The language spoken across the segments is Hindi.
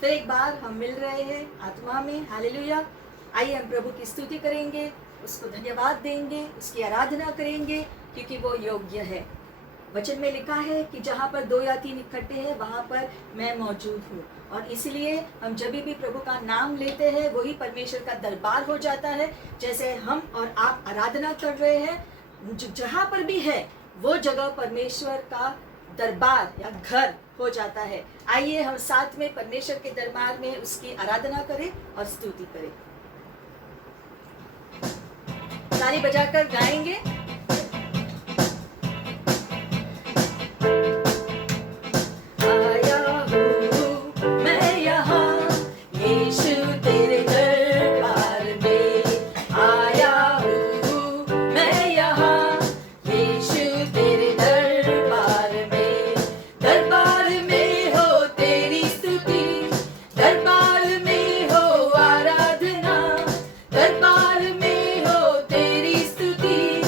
फिर एक बार हम मिल रहे हैं आत्मा में। हालेलुया। आइए हम प्रभु की स्तुति करेंगे, उसको धन्यवाद देंगे, उसकी आराधना करेंगे, क्योंकि वो योग्य है। वचन में लिखा है कि जहाँ पर 2 या 3 इकट्ठे हैं वहाँ पर मैं मौजूद हूँ। और इसलिए हम जब भी प्रभु का नाम लेते हैं वही परमेश्वर का दरबार हो जाता है। जैसे हम और आप आराधना कर रहे हैं, जहाँ पर भी है वो जगह परमेश्वर का दरबार या घर हो जाता है। आइए हम साथ में परमेश्वर के दरबार में उसकी आराधना करें और स्तुति करें। ताली बजाकर गाएंगे। आया हूँ मैं यहाँ यीशु तेरे दरबार में, आया हूँ मैं यहाँ यीशु तेरे दरबार में। दरबार में हो तेरी स्तुति, दरबार में हो आराधना, दरबार में हो तेरी स्तुति,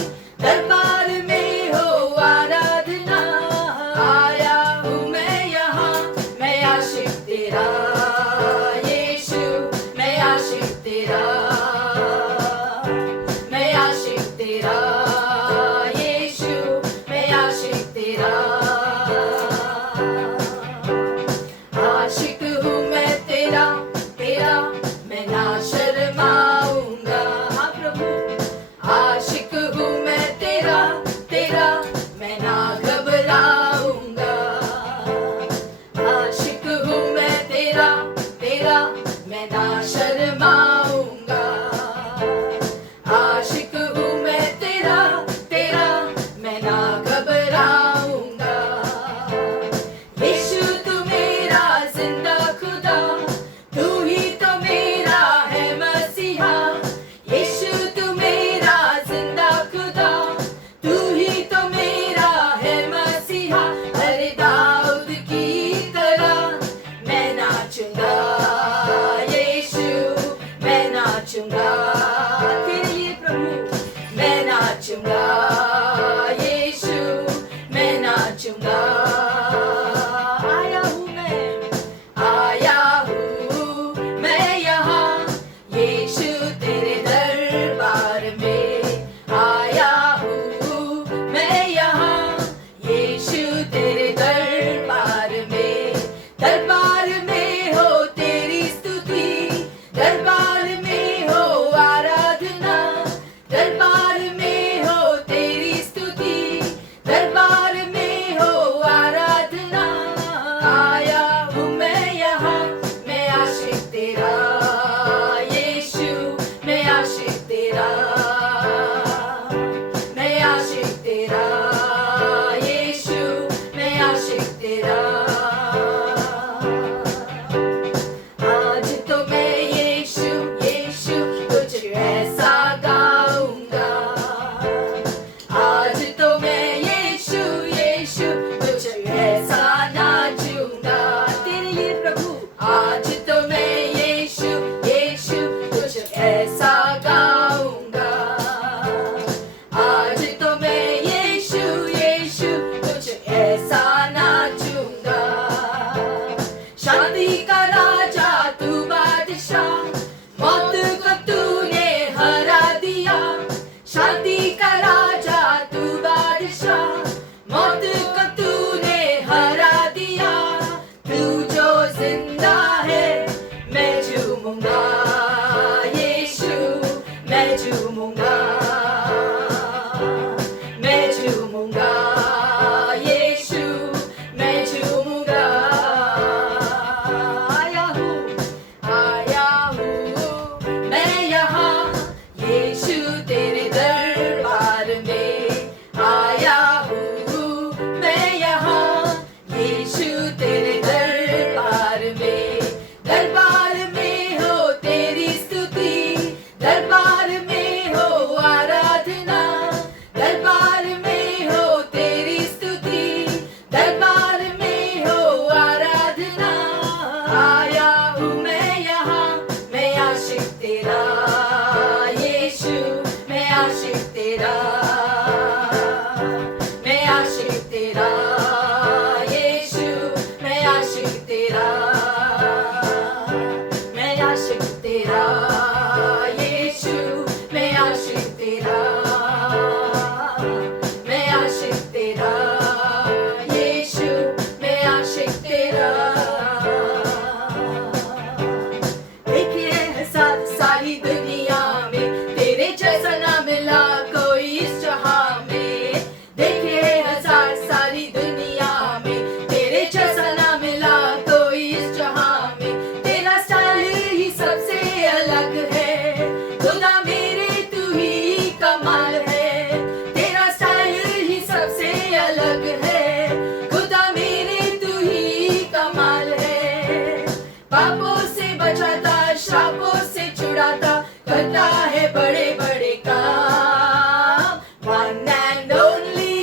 अलग है, खुदा मेरे तू ही कमाल है। पापों से बचाता, श्रापों से छुड़ाता, करता है बड़े बड़े काम। One and only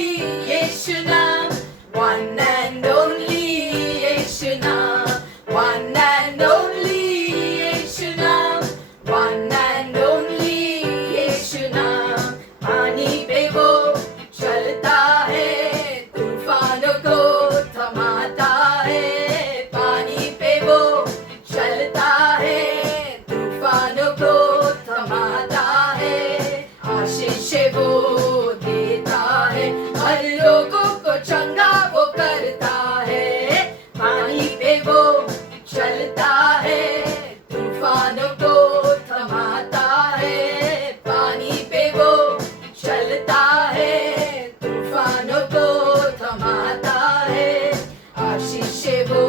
यीशु नाम, one and only यीशु नाम, one and only यीशु नाम, one and only यीशु नाम। पानी पे वो चलता है, तूफानों को थमाता है। पानी पे वो चलता है, तूफानों को थमाता है। आशीष वो देता है, हर लोगों को चंगा वो करता है। पानी पे वो चलता है, तूफानों को थमाता है। पानी पे वो चलता है, तूफानों को थमाता है। आशीष वो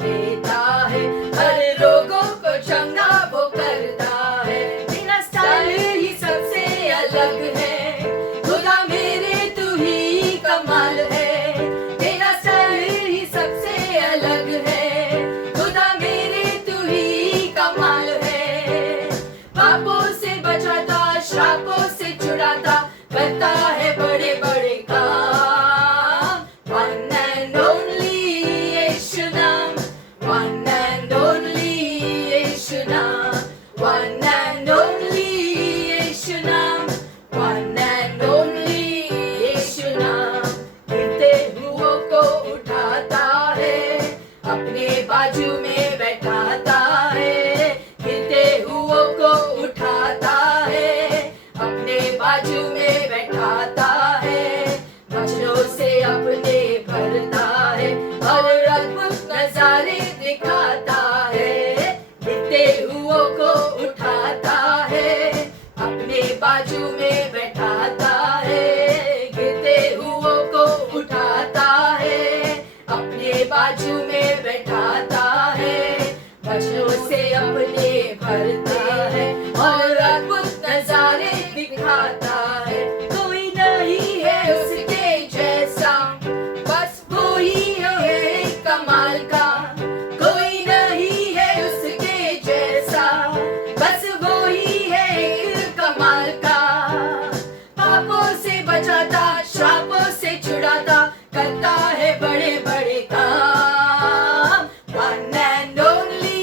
देता है, हर लोगों को चंगा वो करता है। तेरा स्टाइल ही सबसे अलग है, खुदा मेरे तू ही कमाल है। तेरा स्टाइल ही सबसे अलग है, खुदा मेरे तू ही कमाल है। पापों से बचाता, श्रापों से छुड़ाता, करता है बड़े बड़े काम। One and only यीशु नाम, one and only यीशु नाम, one and only यीशु नाम, one and only यीशु नाम। गिरते हुओं को उठाता है, अपने बाजू में बैठाता है। गिरते हुओं को उठाता है, अपने बाजू में बैठाता है। वचनों से अपने भरता है, और अद्भुत नजारे दिखाता है। गिरते हुओं को उठाता है, अपने बाजू में बैठाता है। गिरते हुओं को उठाता है, अपने बाजू में बैठाता है। वचनों से अपने भरता है, और अद्भुत नजारे दिखाता है। कोई नहीं है उसके जैसा, बस वो ही है कमाल का। कोई नहीं है उसके जैसा, बस वो ही है एक कमाल का। पापों से बचाता, श्रापों से छुड़ाता, करता है बड़े बड़े काम। One and only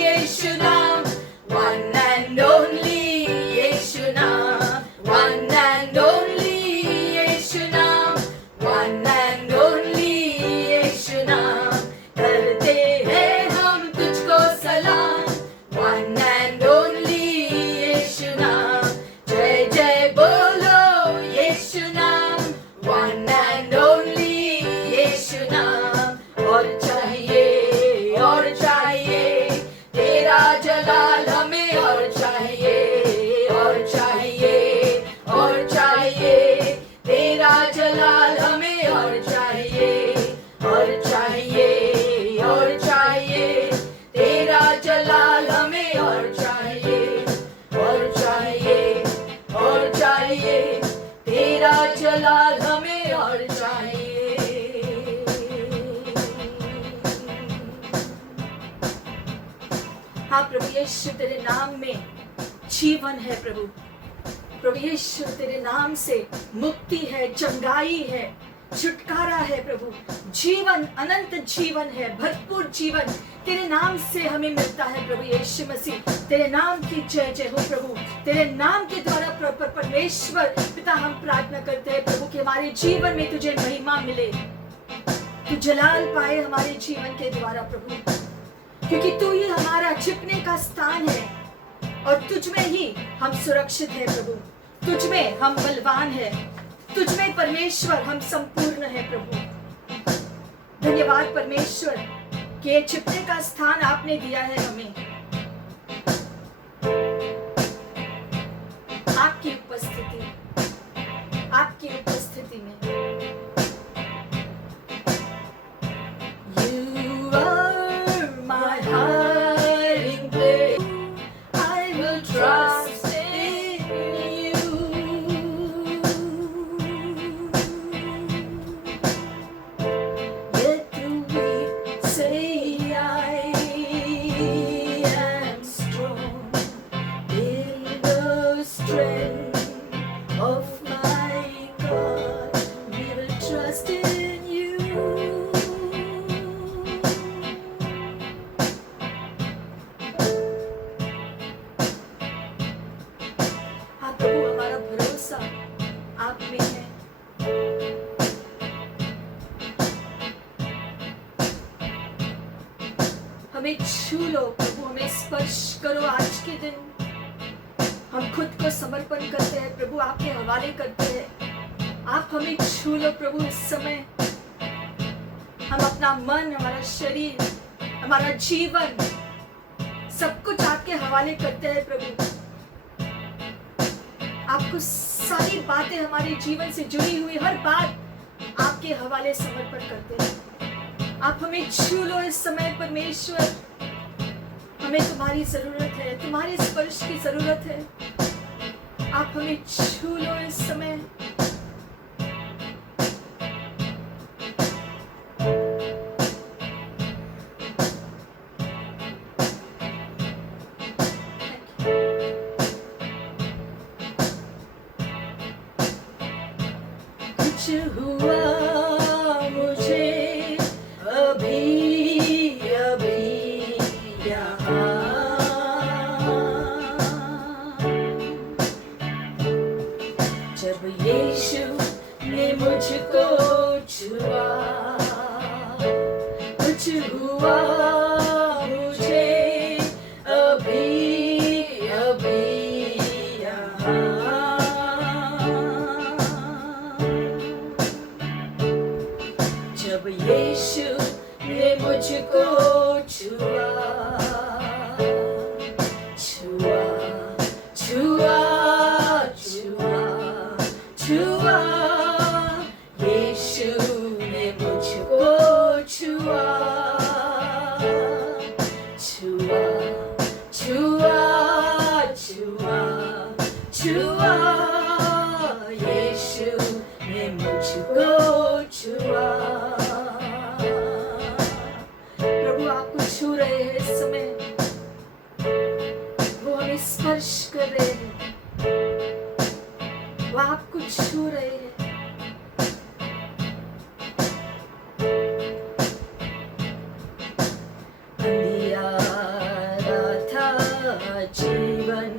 यीशु नाम, one and only यीशु नाम, one and only यीशु नाम, one and only यीशु नाम। करते हैं हम तुझको सलाम, one and only यीशु नाम। जय जय बोलो यीशु नाम, one and only यीशु नाम। और चाहिए तेरा जलाल हमें, और चाहिए, और चाहिए, और चाहिए तेरा जलाल हमें, और चाहिए, और चाहिए, और चाहिए तेरा जलाल हमें, और चाहिए, और चाहिए, और चाहिए तेरा जलाल हमें, और चाहिए। हाँ प्रभु यीशु, तेरे नाम में जीवन है प्रभु। प्रभु यीशु, तेरे नाम से मुक्ति है, चंगाई है, छुटकारा है प्रभु। जीवन, अनंत जीवन है, भरपूर जीवन तेरे नाम से हमें मिलता है प्रभु यीशु मसीह। तेरे नाम की जय जय हो प्रभु। तेरे नाम के द्वारा परमेश्वर पिता हम प्रार्थना करते हैं प्रभु कि हमारे जीवन में तुझे महिमा मिले, तू जलाल पाए हमारे जीवन के द्वारा प्रभु, क्योंकि तू ही हमारा छिपने का स्थान है, और तुझ में ही हम सुरक्षित है प्रभु। तुझ में हम बलवान है, तुझ में परमेश्वर हम संपूर्ण है प्रभु। धन्यवाद परमेश्वर कि ये छिपने का स्थान आपने दिया है हमें, आपकी उपस्थिति में। You are my hiding place, I will trust in you. हमें छू लो प्रभु, हमें स्पर्श करो आज के दिन। हम खुद को समर्पण करते हैं प्रभु, आपके हवाले करते हैं। आप हमें छू लो प्रभु इस समय। हम अपना मन, हमारा शरीर, हमारा जीवन, सब कुछ आपके हवाले करते हैं प्रभु। आपको सारी बातें, हमारे जीवन से जुड़ी हुई हर बात आपके हवाले समर्पण करते हैं। आप हमें छू लो इस समय परमेश्वर। हमें तुम्हारी जरूरत है, तुम्हारे स्पर्श की जरूरत है। आप हमें छू लो इस समय। कुछ हुआ मुझे अभी अभी यहाँ, जब यीशु ने मुझको छुआ। कुछ हुआ मुझे अभी अभी यहाँ, जब यीशु ने मुझको छुआ। छुआ छुआ छुआ छुआ, यीशु ने मुझको छुआ। छुआ छुआ छुआ छुआ, यीशु ने मुझको छुआ। प्रभु आपको छू रहे हैं इस समय, वो हमें स्पर्श कर रहे हैं, वो आपको छू रहे हैं। अंधियारा था जीवन,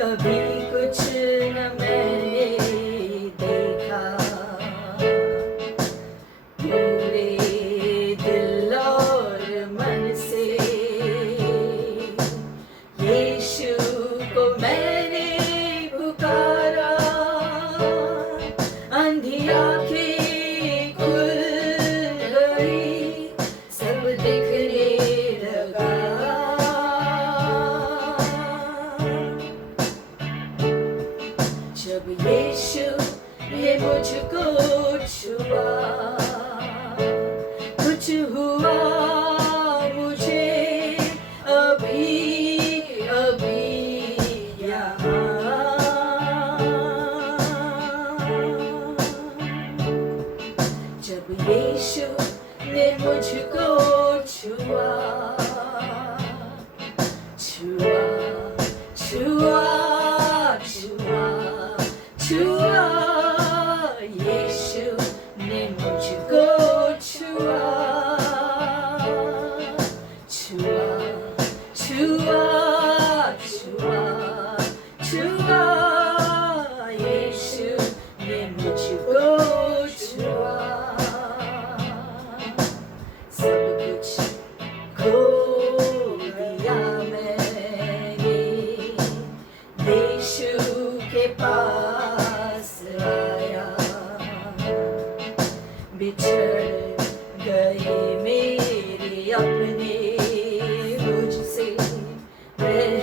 कभी कुछ न मैंने देखा। पूरे दिल और मन से यीशु को मैंने पुकारा। अंधी आंखें खुल गई, सब दिखने लगा। जब यीशु ने मुझको छुआ। कुछ हुआ मुझे अभी अभी यहाँ, जब यीशु ने मुझको छुआ। छुआ छुआ छुआ छुआ, यीशु ने मुझको छुआ। छुआ छुआ छुआ छुआ, यीशु ने मुझको छुआ। सब कुछ खो दिया मैंने, यीशु के पास आया। बिछड़ गए मेरे अपने मुझसे, रह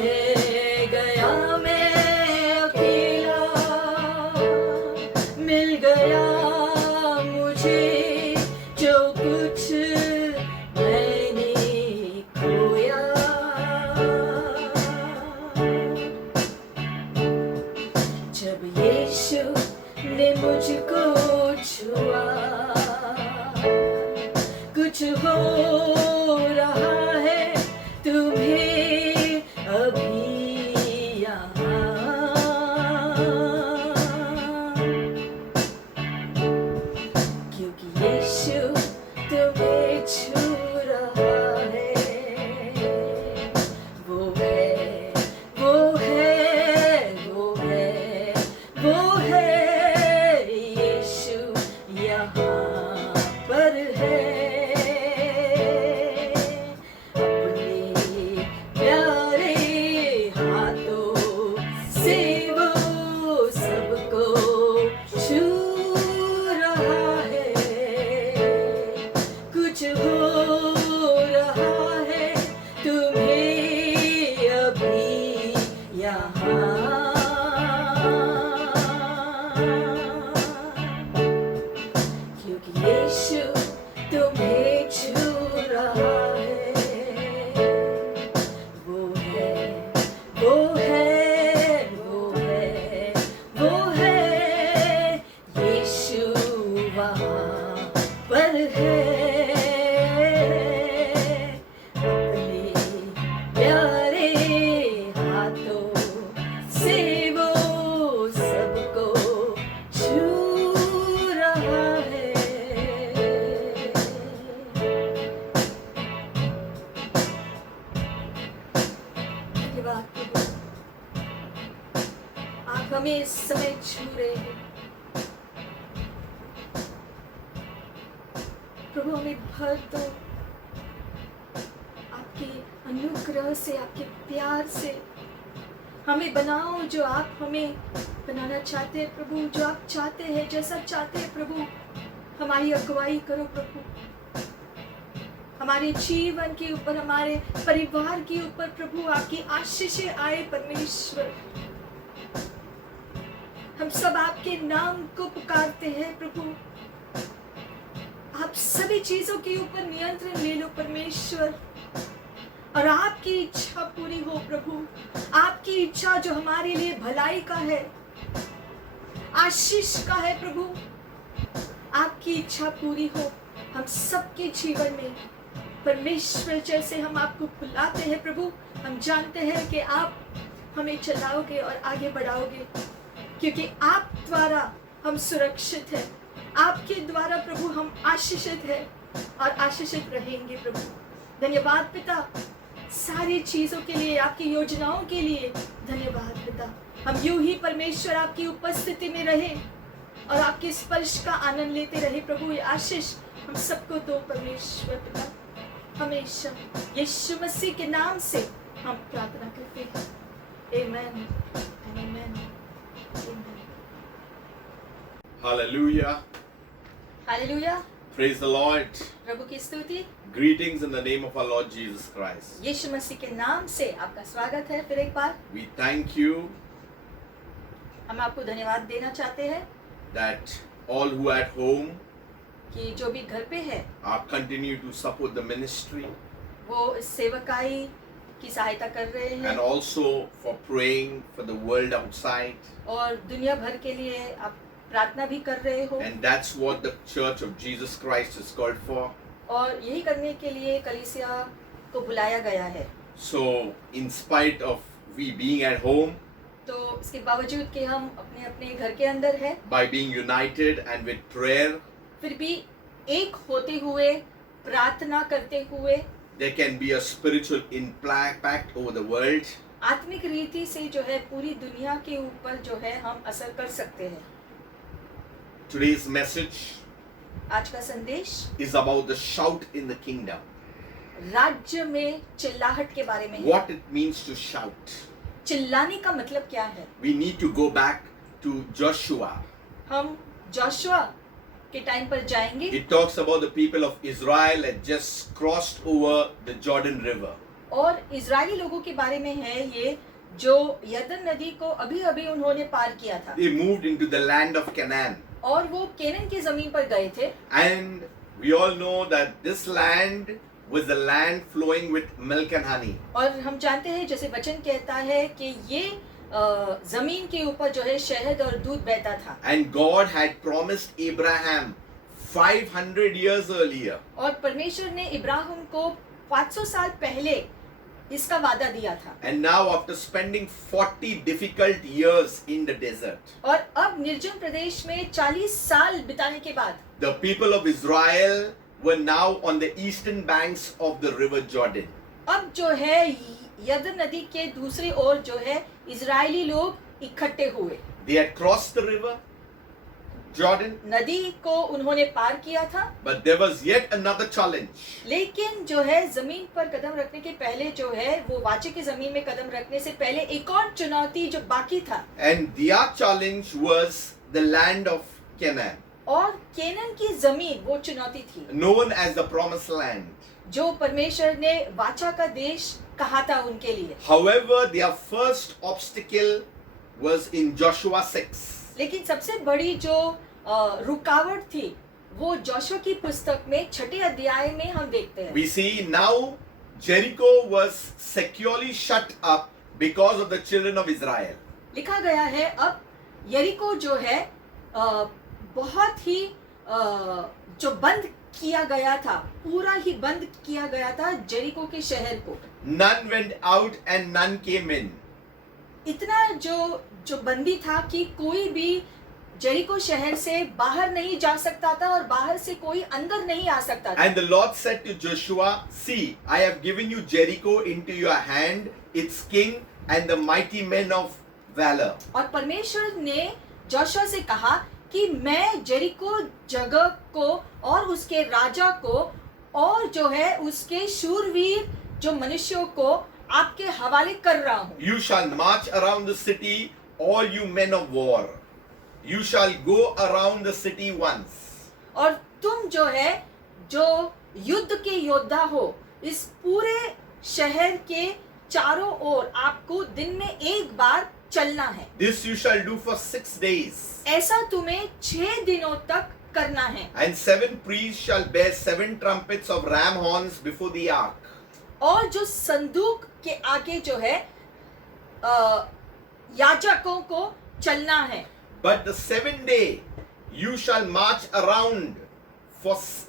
गया मैं अकेला। मिल गया मुझे जो कुछ मैंने खोया। जब यीशु ने मुझको छुआ। कुछ हो रहा है तुम्हें अभी यहाँ, क्योंकि यीशु तुम्हें छू रहा है। वो है वो है वो है वो है, यीशु यहाँ पर है। रहा है, कुछ हो रहा है तुम्हें अभी यहाँ, क्योंकि यीशु तुम्हें छू रहा है। वो है, वो है, वो है, वो है, यीशु वहाँ पर है। अपने प्यारे हाथों से वो सबको छू रहा है। धन्यवाद प्रभु, आप हमें इस समय छू रहे हैं प्रभु। हमें भर दो आपके अनुग्रह से, आपके प्यार से। हमें बनाओ जो आप हमें बनाना चाहते हैं प्रभु, जो आप चाहते हैं, जैसा चाहते हैं प्रभु। हमारी अगुवाई करो प्रभु, हमारे जीवन के ऊपर, हमारे परिवार के ऊपर प्रभु आपकी आशीषें आए परमेश्वर। हम सब आपके नाम को पुकारते हैं प्रभु। आप सभी चीजों के ऊपर नियंत्रण ले लो परमेश्वर, और आपकी इच्छा पूरी हो प्रभु। आपकी इच्छा जो हमारे लिए भलाई का है, आशीष का है प्रभु, आपकी इच्छा पूरी हो हम सबके जीवन में परमेश्वर। जैसे हम आपको बुलाते हैं प्रभु, हम जानते हैं कि आप हमें चलाओगे और आगे बढ़ाओगे, क्योंकि आप द्वारा हम सुरक्षित हैं। आपके द्वारा प्रभु हम आशीषित हैं और आशीषित रहेंगे प्रभु। धन्यवाद पिता सारी चीजों के लिए, आपकी योजनाओं के लिए धन्यवाद पिता। हम यूं ही परमेश्वर आपकी उपस्थिति में रहे और आपके स्पर्श का आनंद लेते रहे प्रभु। ये आशीष हम सबको दो परमेश्वर पिता, हमेशा यीशु मसीह के नाम से हम प्रार्थना करते हैं। आमेन, आमेन, आमेन। Hallelujah. Hallelujah, Praise the Lord. प्रभु की स्तुति। Greetings in the name of our Lord Jesus Christ. यीशु मसीह के नाम से आपका स्वागत है फिर एक बार। We thank you हम आपको धन्यवाद देना चाहते हैं that all who are at home कि जो भी घर पे है are continue to support the ministry वो इस सेवकाई की सहायता कर रहे हैं, and also for praying for the world outside. और दुनिया भर के लिए आप प्रार्थना भी कर रहे हो। And that's what the Church of Jesus Christ is called for. और यही करने के लिए कलीसिया को बुलाया गया है। So in spite of we being at home, तो इसके बावजूद कि हम अपने अपने घर के अंदर हैं, by being united and with prayer, फिर भी एक होते हुए, प्रार्थना करते हुए, there can be a spiritual impact over the world. आत्मिक रीति से जो है पूरी दुनिया के ऊपर जो है हम असर कर सकते हैं। Today's message आज का संदेश is about the shout in the kingdom. राज्य में चिल्लाहट के बारे में है। What it means to shout. चिल्लाने का मतलब क्या है? We need to go back to Joshua. हम जोशुआ के टाइम पर जाएंगे। It talks about the people of Israel had just crossed over the Jordan River. और इजरायली लोगों के बारे में है ये, जो यरदन नदी को अभी अभी उन्होंने पार किया था They moved into the land of Canaan. और वो केनन की जमीन पर गए थे। And we all know that this land was the land flowing with milk and honey. और हम जानते हैं जैसे वचन कहता है कि ये जमीन के ऊपर जो है शहद और दूध बहता था। And God had promised Abraham 500 years earlier. और परमेश्वर ने इब्राहिम को 500 साल पहले इसका वादा दिया था। And now after spending 40 difficult years in the desert, और अब निर्जन प्रदेश में 40 साल बिताने के बाद the people of Israel were now on the eastern banks of the river Jordan. अब जो है यरदन नदी के दूसरी ओर जो है इजरायली लोग इकट्ठे हुए। They had crossed the river Jordan, नदी को उन्होंने पार किया था, but there was yet another challenge. लेकिन जो है जमीन पर कदम रखने के पहले जो है वो वाचे की जमीन में कदम रखने से पहले एक और चुनौती जो बाकी था। And their challenge was the land of Canaan. और केनन की जमीन वो चुनौती थी known as the promised land. जो परमेश्वर ने वाचा का देश कहा था उनके लिए। However, their first obstacle was in Joshua 6. लेकिन सबसे बड़ी जो रुकावट थी वो जोशुआ की पुस्तक में 6 अध्याय में हम देखते हैं। We see now Jericho was securely shut up because of the children of Israel. लिखा गया है अब यरीको जो है बहुत ही जो बंद किया गया था, पूरा ही बंद किया गया था जेरिको के शहर को। None went out and none came in. इतना जो बंदी था कि कोई भी जेरिको शहर से बाहर नहीं जा सकता था और बाहर से कोई अंदर नहीं आ सकता था। And the Lord said to Joshua, "See, I have given you Jericho into your hand, its king and the mighty men of valor." और परमेश्वर ने जोशुआ से कहा कि मैं जेरिको जगह को और उसके राजा को और जो है उसके शूरवीर जो मनुष्यों को आपके हवाले कर रहा हूँ। You shall march around the city, all you men of war. You shall go around the city once. और तुम जो है जो युद्ध के योद्धा हो, इस पूरे शहर के चारों ओर आपको दिन में एक बार चलना है। This you shall do for 6 days. ऐसा तुम्हें 6 दिनों तक करना है। And 7 priests shall bear 7 trumpets of ram horns before the ark. और जो संदूक के आगे जो है याजकों को चलना है। But the 7th day you shall march around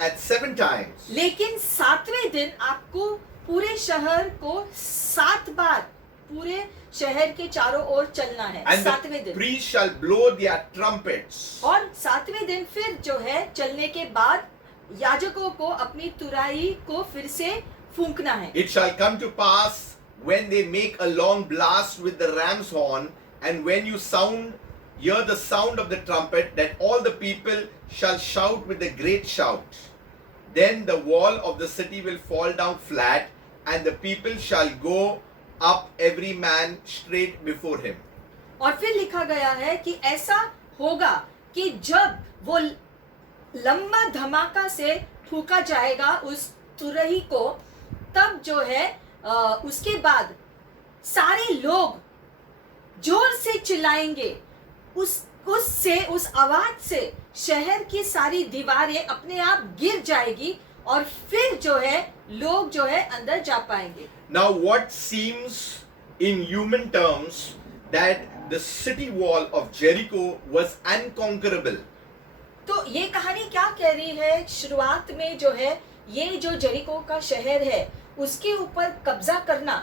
at 7 times. लेकिन 7वें दिन आपको पूरे शहर को 7 बार पूरे शहर के चारों ओर चलना है। And 7वें the दिन priests shall blow their trumpets. और 7वें दिन फिर जो है चलने के बाद याजकों को अपनी तुराई को फिर से फूंकना है। It shall come to pass when they make a long blast with the ram's horn, and when you hear the sound of the trumpet, that all the people shall shout with a great shout. Then the wall of the city will fall down flat, and the people shall go up every man straight before him. और फिर लिखा गया है कि ऐसा होगा कि जब वो लंबा धमाका से फूका जाएगा उस तुरही को, तब जो है उसके बाद सारे लोग जोर से चिल्लाएंगे। उस आवाज से शहर की सारी दीवारें अपने आप गिर जाएगी और फिर जो है लोग जो है अंदर जा पाएंगे। Now what seems in human terms that the city wall of Jericho was unconquerable. तो ये कहानी क्या कह रही है? शुरुआत में जो है ये जो जेरिको का शहर है उसके ऊपर कब्जा करना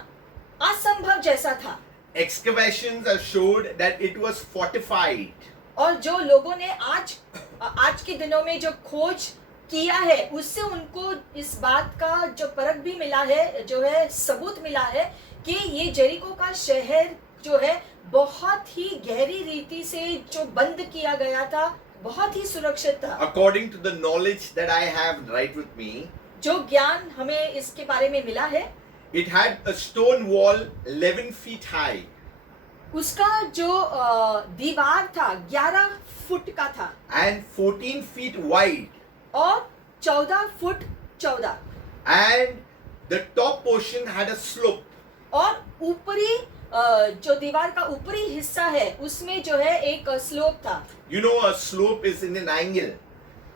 असंभव जैसा था। Excavations have showed that it was fortified. और जो लोगों ने आज के दिनों में जो खोज किया है उससे उनको इस बात का जो परख भी मिला है, जो है सबूत मिला है कि ये जेरिको का शहर जो है बहुत ही गहरी रीति से जो बंद किया गया था, बहुत ही सुरक्षित था। According to the knowledge that I have right with me, जो ज्ञान हमें इसके बारे में मिला है, it had a stone wall 11 feet high. उसका जो दीवार था 11 फुट का था And 14 feet wide. और 14 फुट चौड़ा। And the top portion had a slope. और ऊपरी जो दीवार का ऊपरी हिस्सा है उसमें जो है एक स्लोप था। You know, a slope is in an angle.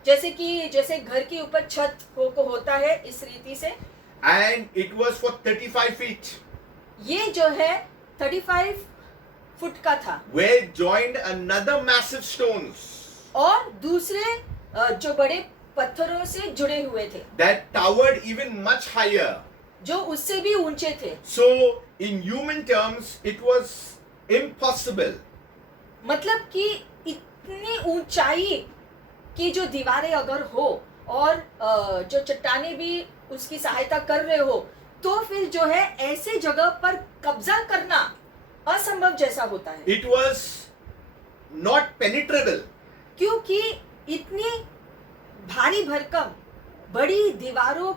जैसे घर के ऊपर छत को होता है इस रीति से। And it was for 35 feet. ये जो है 35 फुट का था। Where joined another massive stones. और दूसरे जो बड़े पत्थरों से जुड़े हुए थे। That towered even much higher. जो उससे भी ऊंचे थे। So, in human terms, it was impossible. मतलब कि इतनी ऊंचाई की जो दीवारें अगर हो और जो चट्टाने भी उसकी सहायता कर रहे हो, तो फिर जो है ऐसे जगह पर कब्जा करना असंभव जैसा होता है। It was not penetrable. क्योंकि इतनी भारी भरकम बड़ी दीवारों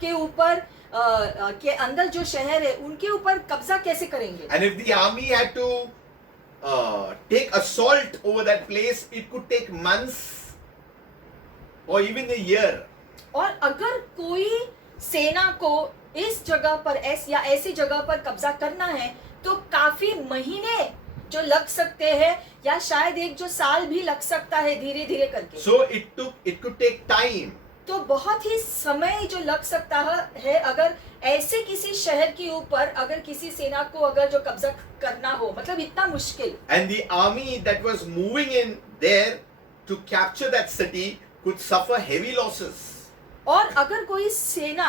के ऊपर के अंदर जो शहर है उनके ऊपर कब्जा कैसे करेंगे? And if the army had to take assault over that place, it could take months or even a year. और अगर कोई सेना को इस जगह पर ऐसी जगह पर कब्जा करना है तो काफी महीने जो लग सकते हैं या शायद एक जो साल भी लग सकता है धीरे धीरे करके। So it could take time. तो बहुत ही समय जो लग सकता है अगर ऐसे किसी शहर के ऊपर अगर किसी सेना को अगर जो कब्जा करना हो, मतलब इतना मुश्किल। And the army that was moving in there to capture that city could suffer heavy losses. और अगर कोई सेना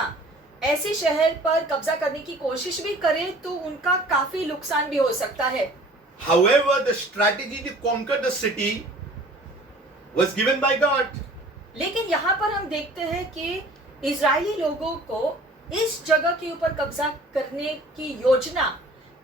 ऐसे शहर पर कब्जा करने की कोशिश भी करे तो उनका काफी नुकसान भी हो सकता है। However, the strategy to conquer the city was given by God. लेकिन यहाँ पर हम देखते हैं कि इजरायली लोगों को इस जगह के ऊपर कब्जा करने की योजना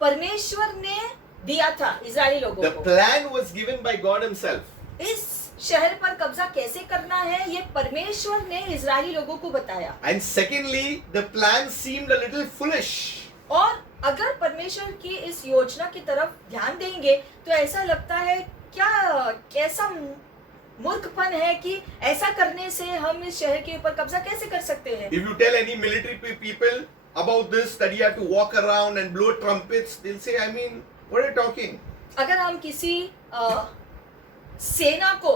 परमेश्वर ने दिया था इजरायली लोगों The को। plan was given by God Himself. इस शहर पर कब्जा कैसे करना है ये परमेश्वर ने इजरायली लोगों को बताया। And secondly, the plan seemed a little foolish. और अगर परमेश्वर की इस योजना की तरफ ध्यान देंगे तो ऐसा लगता है कैसा मूर्खपन है कि ऐसा करने से हम इस शहर के ऊपर कब्जा कैसे कर सकते हैं। If you tell any military people about this, that you have to walk around and blow trumpets, they'll say, I mean, what are you talking? अगर हम किसी सेना को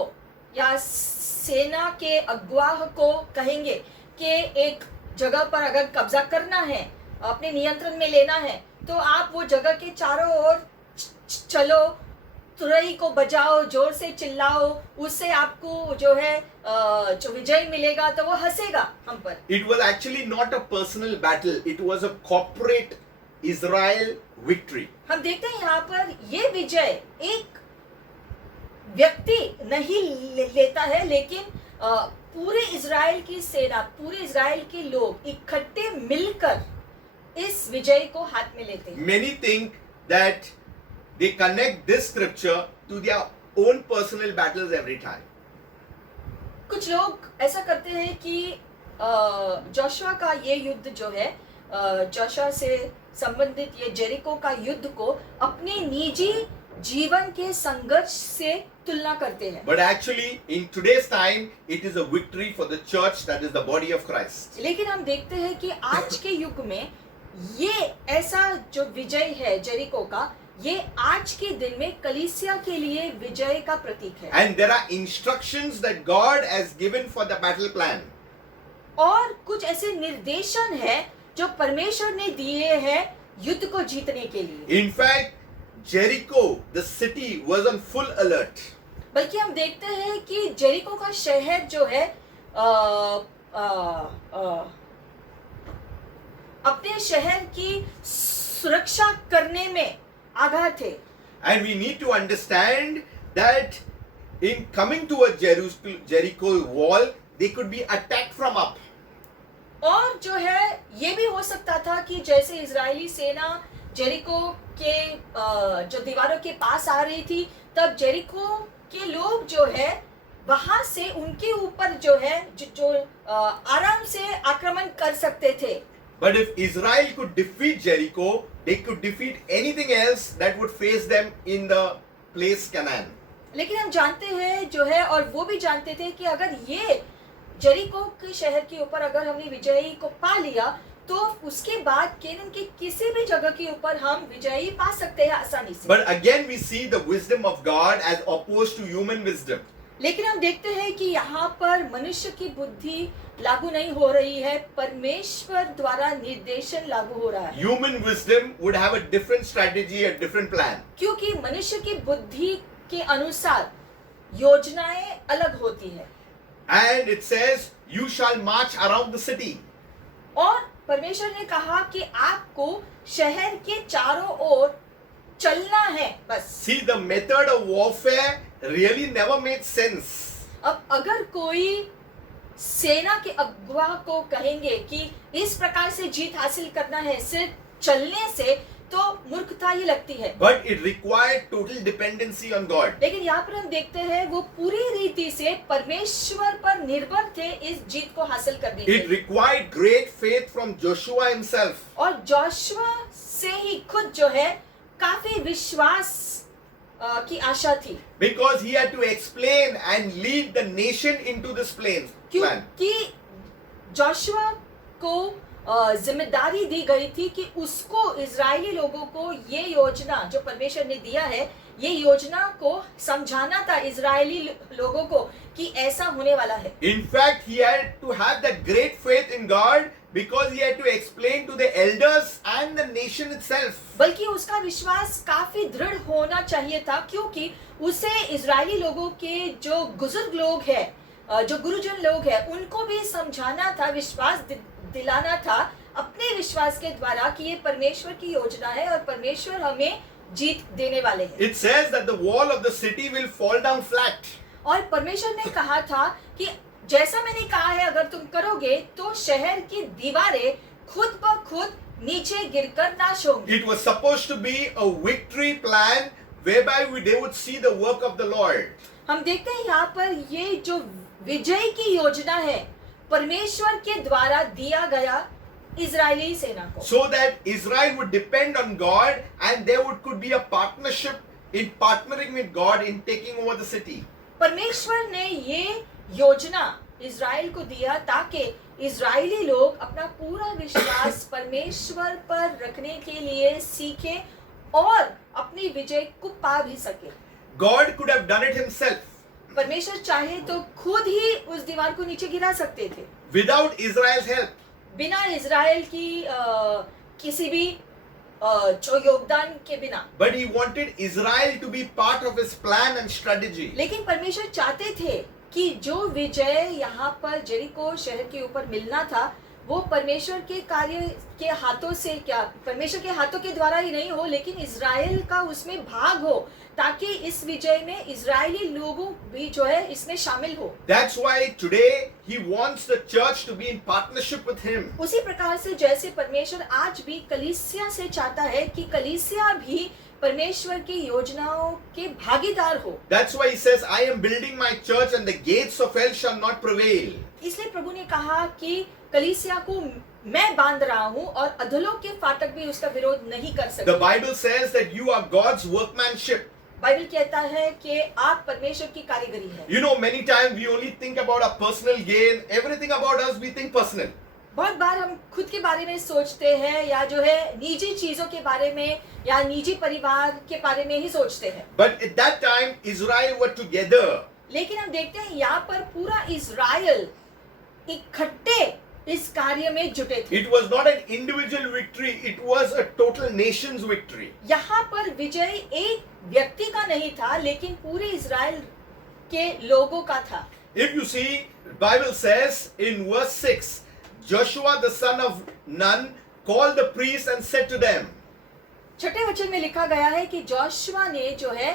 या सेना के अगुवा को कहेंगे कि एक जगह पर अगर कब्जा करना है, अपने नियंत्रण में लेना है, तो आप वो जगह के चारों ओर चलो, तुरई को बजाओ, जोर से चिल्लाओ, उससे आपको जो है जो विजय मिलेगा तो वो हंसेगा हम पर। It was actually not a personal battle. It was a corporate Israel victory. हम देखते हैं यहाँ पर ये विजय एक व्यक्ति नहीं लेता है, लेकिन पूरे इजराइल की सेना, पूरे इजराइल के लोग इकट्ठे मिलकर इस विजय को हाथ में लेते हैं। Many think that they connect this scripture to their own personal battles every time. कुछ लोग ऐसा करते हैं कि जोशुआ का ये युद्ध जो है, जोशुआ से संबंधित ये जेरिको का युद्ध को अपने निजी जीवन के संघर्ष से तुलना करते हैं। But actually, in today's time, it is a victory for the church, that is the body of Christ. लेकिन हम देखते हैं कि आज के युग में ये ऐसा जो विजय है जेरिको का, ये आज के दिन में कलीसिया के लिए विजय का प्रतीक है। And there are instructions that God has given for the battle plan. और कुछ ऐसे निर्देशन है जो परमेश्वर ने दिए हैं युद्ध को जीतने के लिए। In fact, Jericho, the city, was on full alert. बल्कि हम देखते हैं कि जेरिको का शहर जो है अपने शहर की सुरक्षा करने में आगाह थे। And we need to understand that in coming to a Jericho wall, they could be attacked from up. और जो है ये भी हो सकता था कि जैसे इजरायली सेना जेरिको के जो दीवारों के पास आ रही थी, तब जेरिको के लोग जो है वहां से उनके ऊपर जो है जो आराम से आक्रमण कर सकते थे। But if Israel could defeat Jericho, they could defeat anything else that would face them in the place Canaan. लेकिन हम जानते हैं जो है, और वो भी जानते थे कि अगर ये जेरिको के शहर के ऊपर अगर हमने विजयी को पा लिया तो उसके बाद केनन के किसी भी जगह के ऊपर हम विजयी पा सकते हैं आसानी से। But again we see the wisdom of God as opposed to human wisdom. लेकिन हम देखते हैं कि यहाँ पर मनुष्य की बुद्धि लागू नहीं हो रही है, परमेश्वर द्वारा निर्देशन लागू हो रहा है। Human wisdom would have a different strategy, a different plan. क्योंकि मनुष्य की बुद्धि के अनुसार योजनाएं अलग होती है। And it says, you shall march around the city. और परमेश्वर ने कहा कि आपको शहर के चारों ओर चलना है बस। See, the method of warfare really never made sense. अब अगर कोई सेना के अगुवा को कहेंगे कि इस प्रकार से जीत हासिल करना है सिर्फ चलने से, तो मूर्खता ही लगती है। But it required total dependency on God. लेकिन यहाँ पर हम देखते हैं वो पूरी रीति से परमेश्वर पर निर्भर थे इस जीत को हासिल करने के It required great faith from Joshua himself. और जोशुआ से ही खुद जो है काफी विश्वास की आशा थी, because he had to explain and lead the nation into this plan. क्योंकि जोशुआ को जिम्मेदारी दी गई थी कि उसको इजरायली लोगों को ये योजना जो परमेश्वर ने दिया है, ये योजना को समझाना था इजरायली लोगों को कि ऐसा होने वाला है। In fact, he had to have that great faith in God because he had to explain to the elders and the nation itself. बल्कि उसका विश्वास काफी दृढ़ होना चाहिए था, क्योंकि उसे इजरायली लोगों के जो बुजुर्ग लोग हैं, जो गुरुजन लोग हैं, उनको भी समझाना था, विश्वास दिलाना था अपने विश्वास के द्वारा कि ये परमेश्वर की योजना है और परमेश्वर हमें जीत देने वाले हैं। It says that the wall of the city will fall down flat. और परमेश्वर ने कहा था कि जैसा मैंने कहा है अगर तुम करोगे तो शहर की दीवारें खुद ब खुद नीचे गिरकर नाश होंगी। It was supposed to be a victory plan whereby they would see the work of the Lord. हम देखते हैं यहाँ पर ये जो विजय की योजना है परमेश्वर के द्वारा दिया गया इजरायली सेना को, So that Israel would depend on God and there could be a partnership in partnering with God in taking over the city. परमेश्वर ने ये योजना इजराइल को दिया ताकि इजरायली लोग अपना पूरा विश्वास परमेश्वर पर रखने के लिए सीखें और अपनी विजय को पा भी सके। God could have done it himself. परमेश्वर चाहे तो खुद ही उस दीवार को नीचे गिरा सकते थे Without Israel's help. बिना इजराइल की किसी भी जो योगदान के बिना। But he wanted Israel to be part of his plan and strategy. लेकिन परमेश्वर चाहते थे कि जो विजय यहाँ पर जेरिको शहर के ऊपर मिलना था वो परमेश्वर के कार्य के हाथों से, क्या परमेश्वर के हाथों के द्वारा ही नहीं हो, लेकिन इजराइल का उसमें भाग हो, ताकि इस विजय में इजरायली लोगों भी जो है इसमें शामिल हो। That's why today he wants the church to be in partnership with him. उसी प्रकार से जैसे परमेश्वर आज भी कलीसिया से चाहता है कि कलीसिया भी परमेश्वर की योजनाओं के भागीदार हो। That's why he says, I am building my church and the gates of hell shall not prevail. इसलिए प्रभु ने कहा कि कलीसिया को मैं बांध रहा हूँ और अधलोक के फाटक भी उसका विरोध नहीं कर सकते। The Bible says that you are God's workmanship. Bible कहता है कि आप परमेश्वर की कारीगरी है। You know, many times we only think about our personal gain. Everything about us we think personal. बहुत बार हम खुद के बारे में सोचते हैं या जो है निजी चीजों के बारे में या निजी परिवार के बारे में ही सोचते हैं। But at that time, Israel were together. लेकिन हम देखते हैं यहाँ पर पूरा इजराइल इकट्ठे इस कार्य में जुटे थे। It was not an individual victory. It was a total nation's victory. यहाँ पर विजय एक व्यक्ति का नहीं था, लेकिन पूरे इजराइल के लोगों का था। If you see, the Bible says in verse 6, Joshua the son of Nun called the priests and said to them. छठे वचन में लिखा गया है कि जोशुआ ने जो है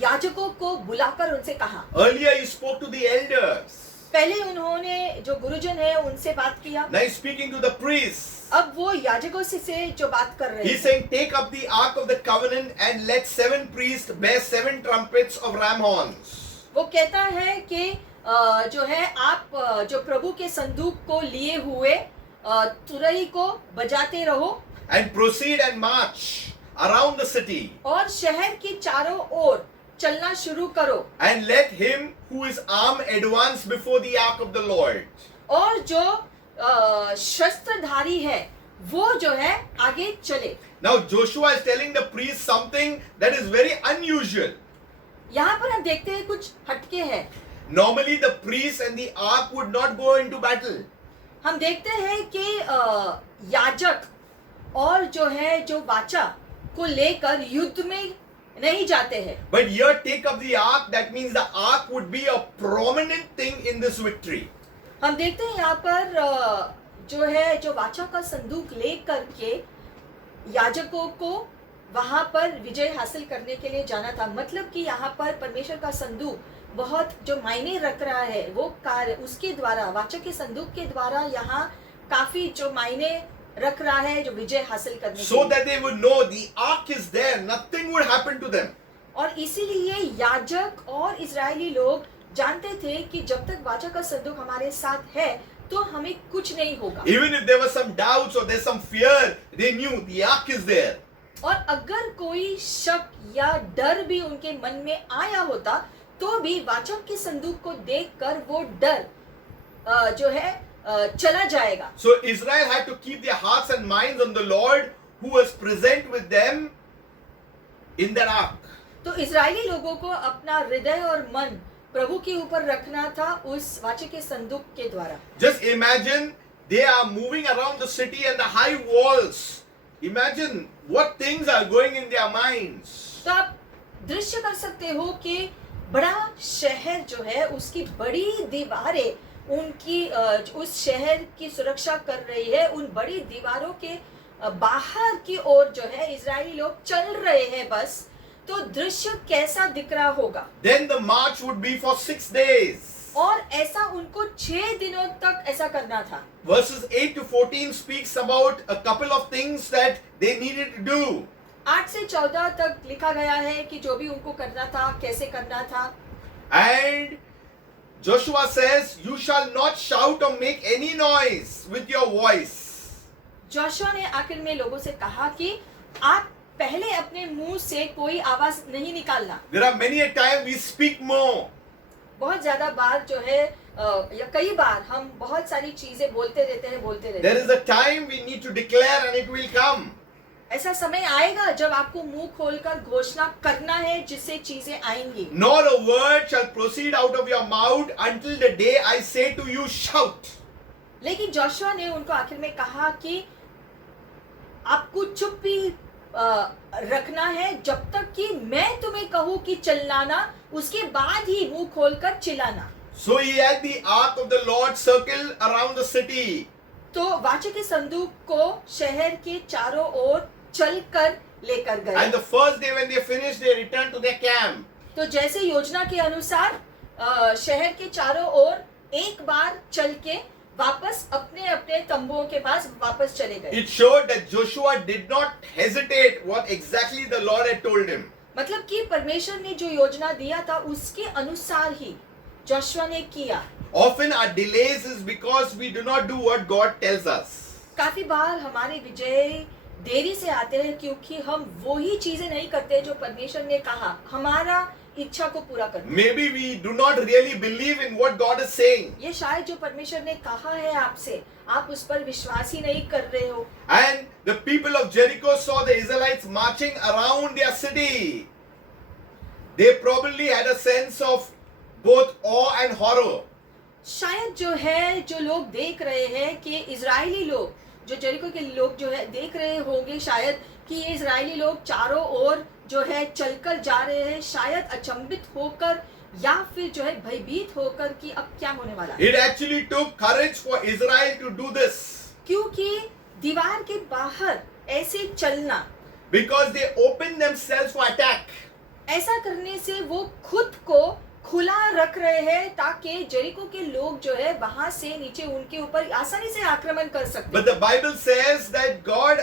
याजकों को बुलाकर उनसे कहा। Earlier he spoke to the elders. पहले उन्होंने जो गुरुजन है उनसे बात किया। Now he's speaking to the priests. अब वो याजकों से जो बात कर रहे He's हैं। saying, take up the ark of the covenant and let 7 priests bear 7 trumpets of ram horns. वो कहता है कि जो है आप जो प्रभु के संदूक को लिए हुए तुरही को बजाते रहो And proceed and march around the city. और शहर के चारों ओर चलना शुरू करो And let him who is armed advance before the ark of the Lord. और जो शस्त्रधारी है वो जो है आगे चले। Now Joshua is telling the priests something that is very unusual. यहाँ पर हम देखते हैं कुछ हटके हैं। Normally the priests and the ark would not go into battle. हम देखते हैं कि याजक और जो है जो वाचा को लेकर युद्ध में नहीं जाते हैं। But here take up the ark, that means the ark would be a prominent thing in this victory. हम देखते हैं यहाँ पर जो है जो वाचा का संदूक लेकर के याजकों को वहां पर विजय हासिल करने के लिए जाना था। मतलब कि यहाँ पर परमेश्वर का संदूक बहुत जो मायने रख रहा है, वो कार्य उसके द्वारा, वाचा के संदूक के द्वारा यहाँ काफी जो मायने रख रहा है जो विजय हासिल करने So के that they would know the ark is there, nothing would happen to them. और इसीलिए याजक और इजरायली लोग जानते थे कि जब तक वाचा का संदूक हमारे साथ है तो हमें कुछ नहीं होगा। Even if there were some doubts or there's some fear, they knew the ark is there. और अगर कोई शक या डर भी उनके मन में आया होता तो भी वाचक के संदूक को देखकर वो डर जो है चला जाएगा। So Israel had to keep their hearts and minds on the Lord who was present with them in that ark. तो इजरायली लोगों को अपना हृदय और मन प्रभु के ऊपर रखना था उस वाचक के संदूक के द्वारा। Just imagine they are moving around the city and the high walls. Imagine what things are going in their minds. तो आप दृश्य कर सकते हो कि बड़ा शहर जो है उसकी बड़ी दीवारें उनकी उस शहर की सुरक्षा कर रही है। उन बड़ी दीवारों के बाहर की ओर जो है इजरायली लोग चल रहे हैं बस। तो दृश्य कैसा दिख रहा होगा। Then the march would be for 6 days. और ऐसा उनको 6 दिनों तक ऐसा करना था। Verses 8 to 14 speaks about a couple of things that they needed to do. 8 से 14 तक लिखा गया है कि जो भी उनको करना था कैसे करना था। And Joshua says, you shall not shout or make any noise with your voice. Joshua ने आखिर में लोगों से कहा कि आप पहले अपने मुंह से कोई आवाज नहीं निकालना। There are many a time we speak more. बहुत ज्यादा बार जो है या कई बार हम बहुत सारी चीजें बोलते रहते हैं। There is a time we need to declare and it will come. ऐसा समय आएगा जब आपको मुंह खोलकर घोषणा करना है जिससे चीजें आएंगी। Nor a word shall proceed out of your mouth until the day I say to you, shout. लेकिन जोशुआ ने उनको आखिर में कहा कि आपको चुप्पी रखना है जब तक कि मैं तुम्हें कहूँ कि चिल्लाना, उसके बाद ही मुंह खोलकर चिल्लाना। So he had the ark of the Lord circle around the city. तो वाचा के संदूक को शहर के चारों ओर चलकर लेकर गए। And the first day when they finished, they returned to their camp. तो जैसे योजना के अनुसार शहर के चारों ओर एक बार चल के वापस अपने अपने तंबुओं के पास वापस चले गए। It showed that Joshua did not hesitate what exactly the Lord had told him. मतलब कि परमेश्वर ने जो योजना दिया था उसके अनुसार ही जोशुआ ने किया। Often our delays is because we do not do what God tells us. काफी बार हमारे विजय देरी से आते हैं क्योंकि हम वो ही चीजें नहीं करते जो परमेश्वर ने कहा हमारा इच्छा को पूरा करना। Maybe we do not really believe in what God is saying. ये शायद जो परमेश्वर ने कहा है आपसे आप उस पर विश्वास ही नहीं कर रहे हो। And the people of Jericho saw the Israelites marching around their city. They probably had a sense of both awe and horror. शायद जो लोग देख रहे हैं कि इजरायली लोग जो जेरिको के लोग जो है देख रहे होंगे शायद कि ये इजरायली लोग चारों ओर जो है चलकर जा रहे हैं, शायद अचंभित होकर या फिर जो है भयभीत होकर कि अब क्या होने वाला है। It actually took courage for Israel to do this. क्योंकि दीवार के बाहर ऐसे चलना, Because they opened themselves for attack. ऐसा करने से वो खुद को खुला रख रहे हैं ताकि जेरिको के लोग जो है वहां से नीचे उनके ऊपर आसानी से आक्रमण कर सकते। But the Bible says that God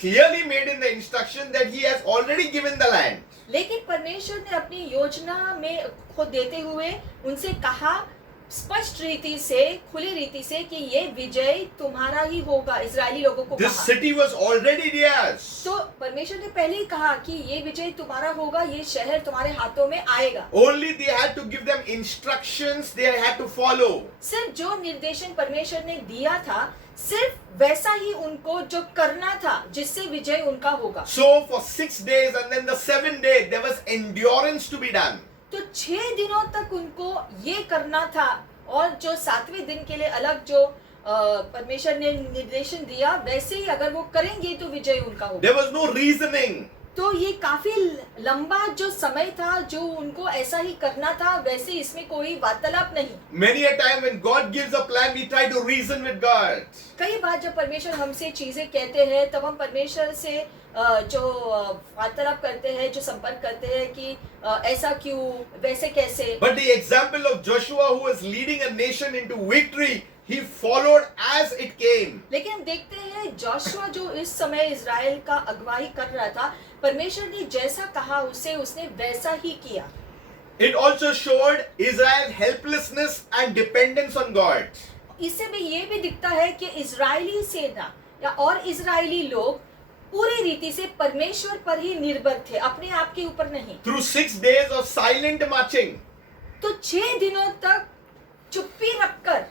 clearly made in the instruction that He has already given the land. लेकिन परमेश्वर ने अपनी योजना में खुद देते हुए उनसे कहा स्पष्ट रीति से खुली रीति से कि ये विजय तुम्हारा ही होगा। इजरायली लोगों को This कहा city was already theirs. तो परमेश्वर ने पहले ही कहा कि ये विजय तुम्हारा होगा, ये शहर तुम्हारे हाथों में आएगा। Only they had to give them instructions they had to follow. सिर्फ जो निर्देशन परमेश्वर ने दिया था सिर्फ वैसा ही उनको जो करना था जिससे विजय उनका होगा। So for 6 days and then the 7th day there was endurance to be done. तो 6 दिनों तक उनको ये करना था और जो 7वें दिन के लिए अलग जो परमेश्वर ने निर्देशन दिया वैसे ही अगर वो करेंगे तो विजय उनका होगा। There was no reasoning. तो ये काफी लंबा जो समय था जो उनको ऐसा ही करना था, वैसे इसमें कोई वार्तालाप नहीं। Many a time when God gives a plan, we try to reason with God. कई बार जब परमेश्वर हमसे चीजें कहते हैं तब हम परमेश्वर से जो वार्तालाप करते हैं, जो संपर्क करते हैं कि ऐसा क्यों, वैसे कैसे। But the example of Joshua who was leading a nation into victory, he followed as it came. लेकिन हम देखते हैं जोशुआ जो इस समय इजराइल का अगुवाई कर रहा था, परमेश्वर ने जैसा कहा उसने वैसा ही किया। It also showed Israel's helplessness and dependence on God. इससे भी ये भी दिखता है कि इजरायली सेना या और इजरायली लोग पूरी रीति से परमेश्वर पर ही निर्भर थे, अपने आप के ऊपर नहीं। Through 6 days of silent marching, तो 6 दिनों तक चुप्पी रखकर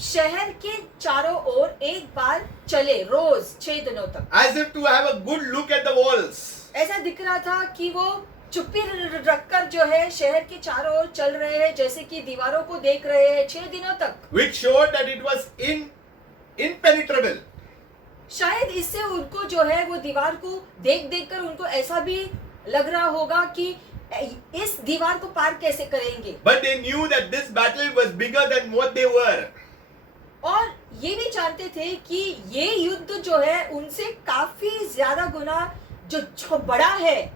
शहर के चारों ओर एक बार चले, रोज 6 दिनों तक। as if to have a good look at the walls. ऐसा दिख रहा था कि वो चुप्पी रखकर जो है शहर के चारों ओर चल रहे हैं, जैसे कि दीवारों को देख रहे हैं 6 दिनों तक। Which showed that it was impenetrable. शायद इससे उनको जो है वो दीवार को देख देख कर उनको ऐसा भी लग रहा होगा कि इस दीवार को पार कैसे करेंगे। But they knew that this battle was bigger than what they were. और ये भी जानते थे कि ये युद्ध जो है उनसे काफी ज्यादा गुना जो बड़ा है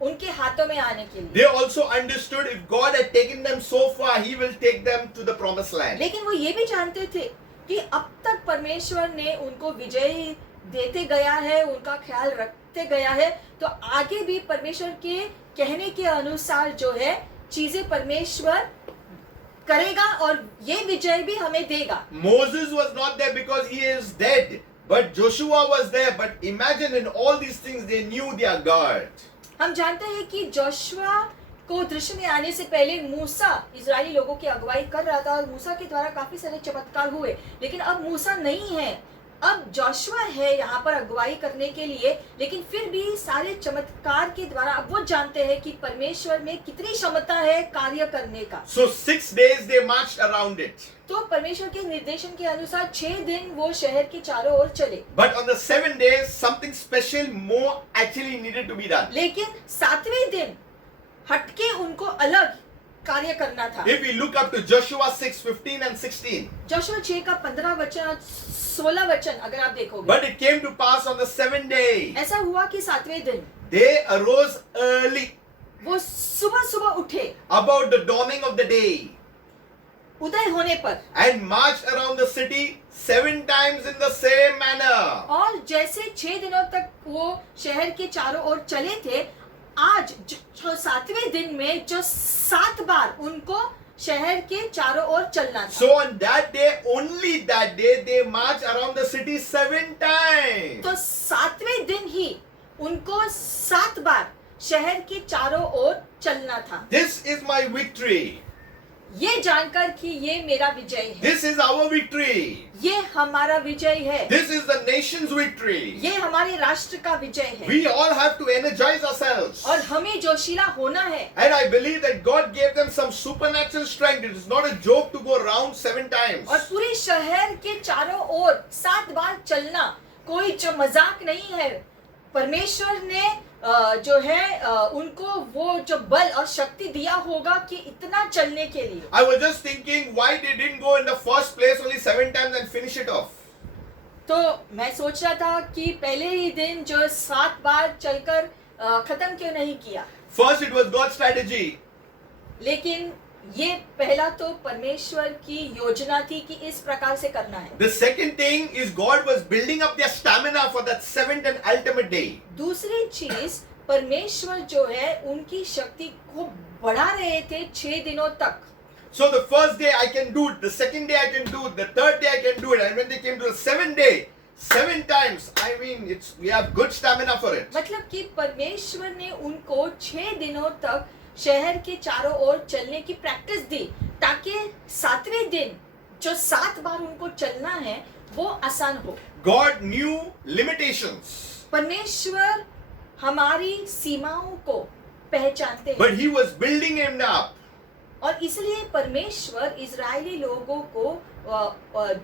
उनके हाथों में आने के लिए। They also understood if God had taken them so far, He will take them to the promised land. लेकिन वो ये भी जानते थे कि अब तक परमेश्वर ने उनको विजय देते गया है, उनका ख्याल रखते गया है, तो आगे भी परमेश्वर के कहने के अनुसार जो है चीजें परमेश्वर करेगा और ये विजय भी हमें देगा। Moses was not there because he is dead, but Joshua was there. But imagine in all these things, they knew their God. हम जानते हैं कि जोशुआ को दृश्य में आने से पहले मूसा इजरायली लोगों की अगुवाई कर रहा था और मूसा के द्वारा काफी सारे चमत्कार हुए, लेकिन अब मूसा नहीं है, अब जोशुआ है यहाँ पर अगुवाई करने के लिए। लेकिन फिर भी सारे चमत्कार के द्वारा अब वो जानते हैं कि परमेश्वर में कितनी क्षमता है कार्य करने का। So 6 days they marched around it. तो परमेश्वर के निर्देशन के अनुसार 6 दिन वो शहर के चारों ओर चले। But on the 7th day, something special more actually needed to be done. लेकिन 7वें दिन हटके उनको अलग कार्य करना था। If we look up to Joshua 6:15 and 16. Joshua 6 का 15 वचन और 16 वचन अगर आप देखोगे। But it came to pass on the 7th day. ऐसा हुआ कि 7वें दिन They arose early, वो सुबह सुबह उठे about the dawning of the day, उदय होने पर, and marched around the city 7 times in the same manner. और जैसे 6 दिनों तक वो शहर के चारों ओर चले थे, आज जो 7वें दिन में जो 7 बार उनको शहर के चारों ओर चलना था। So on that day, only that day, they marched around the city 7 times. तो 7वें दिन ही उनको 7 बार शहर के चारों ओर चलना था। This is my victory. ये जानकर कि ये मेरा विजय है, This is our victory. ये हमारा विजय है, This is the nation's victory. ये हमारे राष्ट्र का विजय है, We all have to energize ourselves. और हमें जोशीला होना है। And I believe that God gave them some supernatural strength. It is not a joke to go around 7 times. और पूरे शहर के चारों ओर 7 बार चलना कोई जो मजाक नहीं है। परमेश्वर ने जो है उनको वो जो बल और शक्ति दिया होगा कि इतना चलने के लिए। I was just thinking why they didn't go in the first place only 7 times and finish it off. तो मैं सोच रहा था कि पहले ही दिन जो 7 बार चलकर खत्म क्यों नहीं किया। First it was God's strategy. लेकिन ये पहला तो परमेश्वर की योजना थी कि इस प्रकार से करना है। The second thing is God was building up their stamina for that 7th and ultimate day. दूसरी चीज परमेश्वर जो है उनकी शक्ति को बढ़ा रहे थे 6 दिनों तक। So the first day I can do it, the second day I can do it, the third day I can do it, and when they came to the 7th day, 7 times, I mean, we have good stamina for it. मतलब कि परमेश्वर ने उनको 6 दिनों तक शहर के चारों ओर चलने की प्रैक्टिस दी, ताकि 7वें दिन जो 7 बार उनको चलना है वो आसान हो। God knew limitations, परमेश्वर हमारी सीमाओं को पहचानते हैं, but He was building him up. और इसलिए परमेश्वर इजरायली लोगों को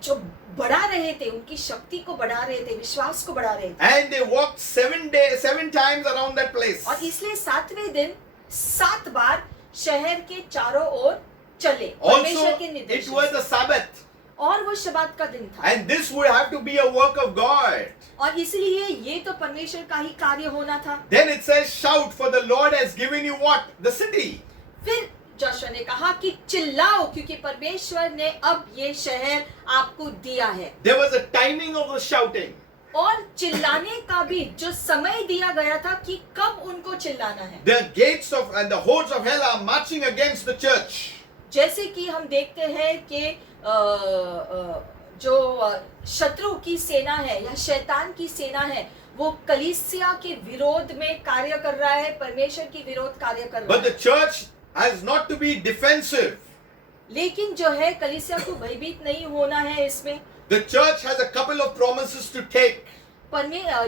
जो बढ़ा रहे थे, उनकी शक्ति को बढ़ा रहे थे, विश्वास को बढ़ा रहे थे। And they walked 7 times around that place. और इसलिए 7वें दिन 7 बार शहर के चारों ओर चले परमेश्वर Also, के it निर्देश was a Sabbath, और वो शबात का दिन था। and this would have to be a work of God. और इसलिए ये तो परमेश्वर का ही कार्य होना था। Then it says, shout, for the Lord has given you what? The city. फिर जोशुआ ने कहा कि चिल्लाओ, क्योंकि परमेश्वर ने अब ये शहर आपको दिया है। There was a timing of the shouting. और चिल्लाने का भी जो समय दिया गया था कि कब उनको चिल्लाना है। The gates of and the hordes of hell are marching against the church. जैसे कि हम देखते हैं कि जो शत्रु की सेना है या शैतान की सेना है, वो कलीसिया के विरोध में कार्य कर रहा है, परमेश्वर की विरोध कार्य कर रहा But the है। church has not to be defensive. लेकिन जो है कलीसिया को भयभीत नहीं होना है इसमें। The church has a couple of promises to take.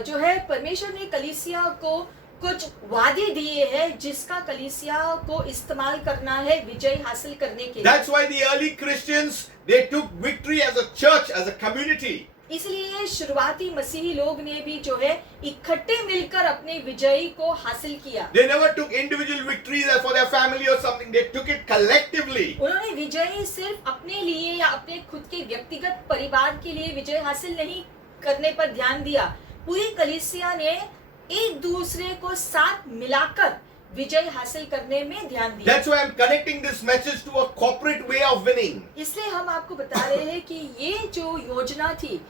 जो है परमेश्वर ने कलीसिया को कुछ वादे दिए हैं जिसका कलीसिया को इस्तेमाल करना है विजय हासिल करने के लिए। That's why the early Christians, they took victory as a church, as a community. इसलिए शुरुआती मसीही लोग ने भी जो है इकट्ठे मिलकर अपने विजय को हासिल किया। They never took individual victories for their family or something. They took it collectively. उन्होंने विजय सिर्फ अपने लिए या अपने खुद के व्यक्तिगत परिवार के लिए विजय हासिल नहीं करने पर ध्यान दिया। पूरी कलीसिया ने एक दूसरे को साथ मिलाकर विजय हासिल करने में ध्यान दिया। That's why I'm connecting this message to a corporate way of winning. इसलिए हम आपको बता रहे हैं कि ये जो योजना थी,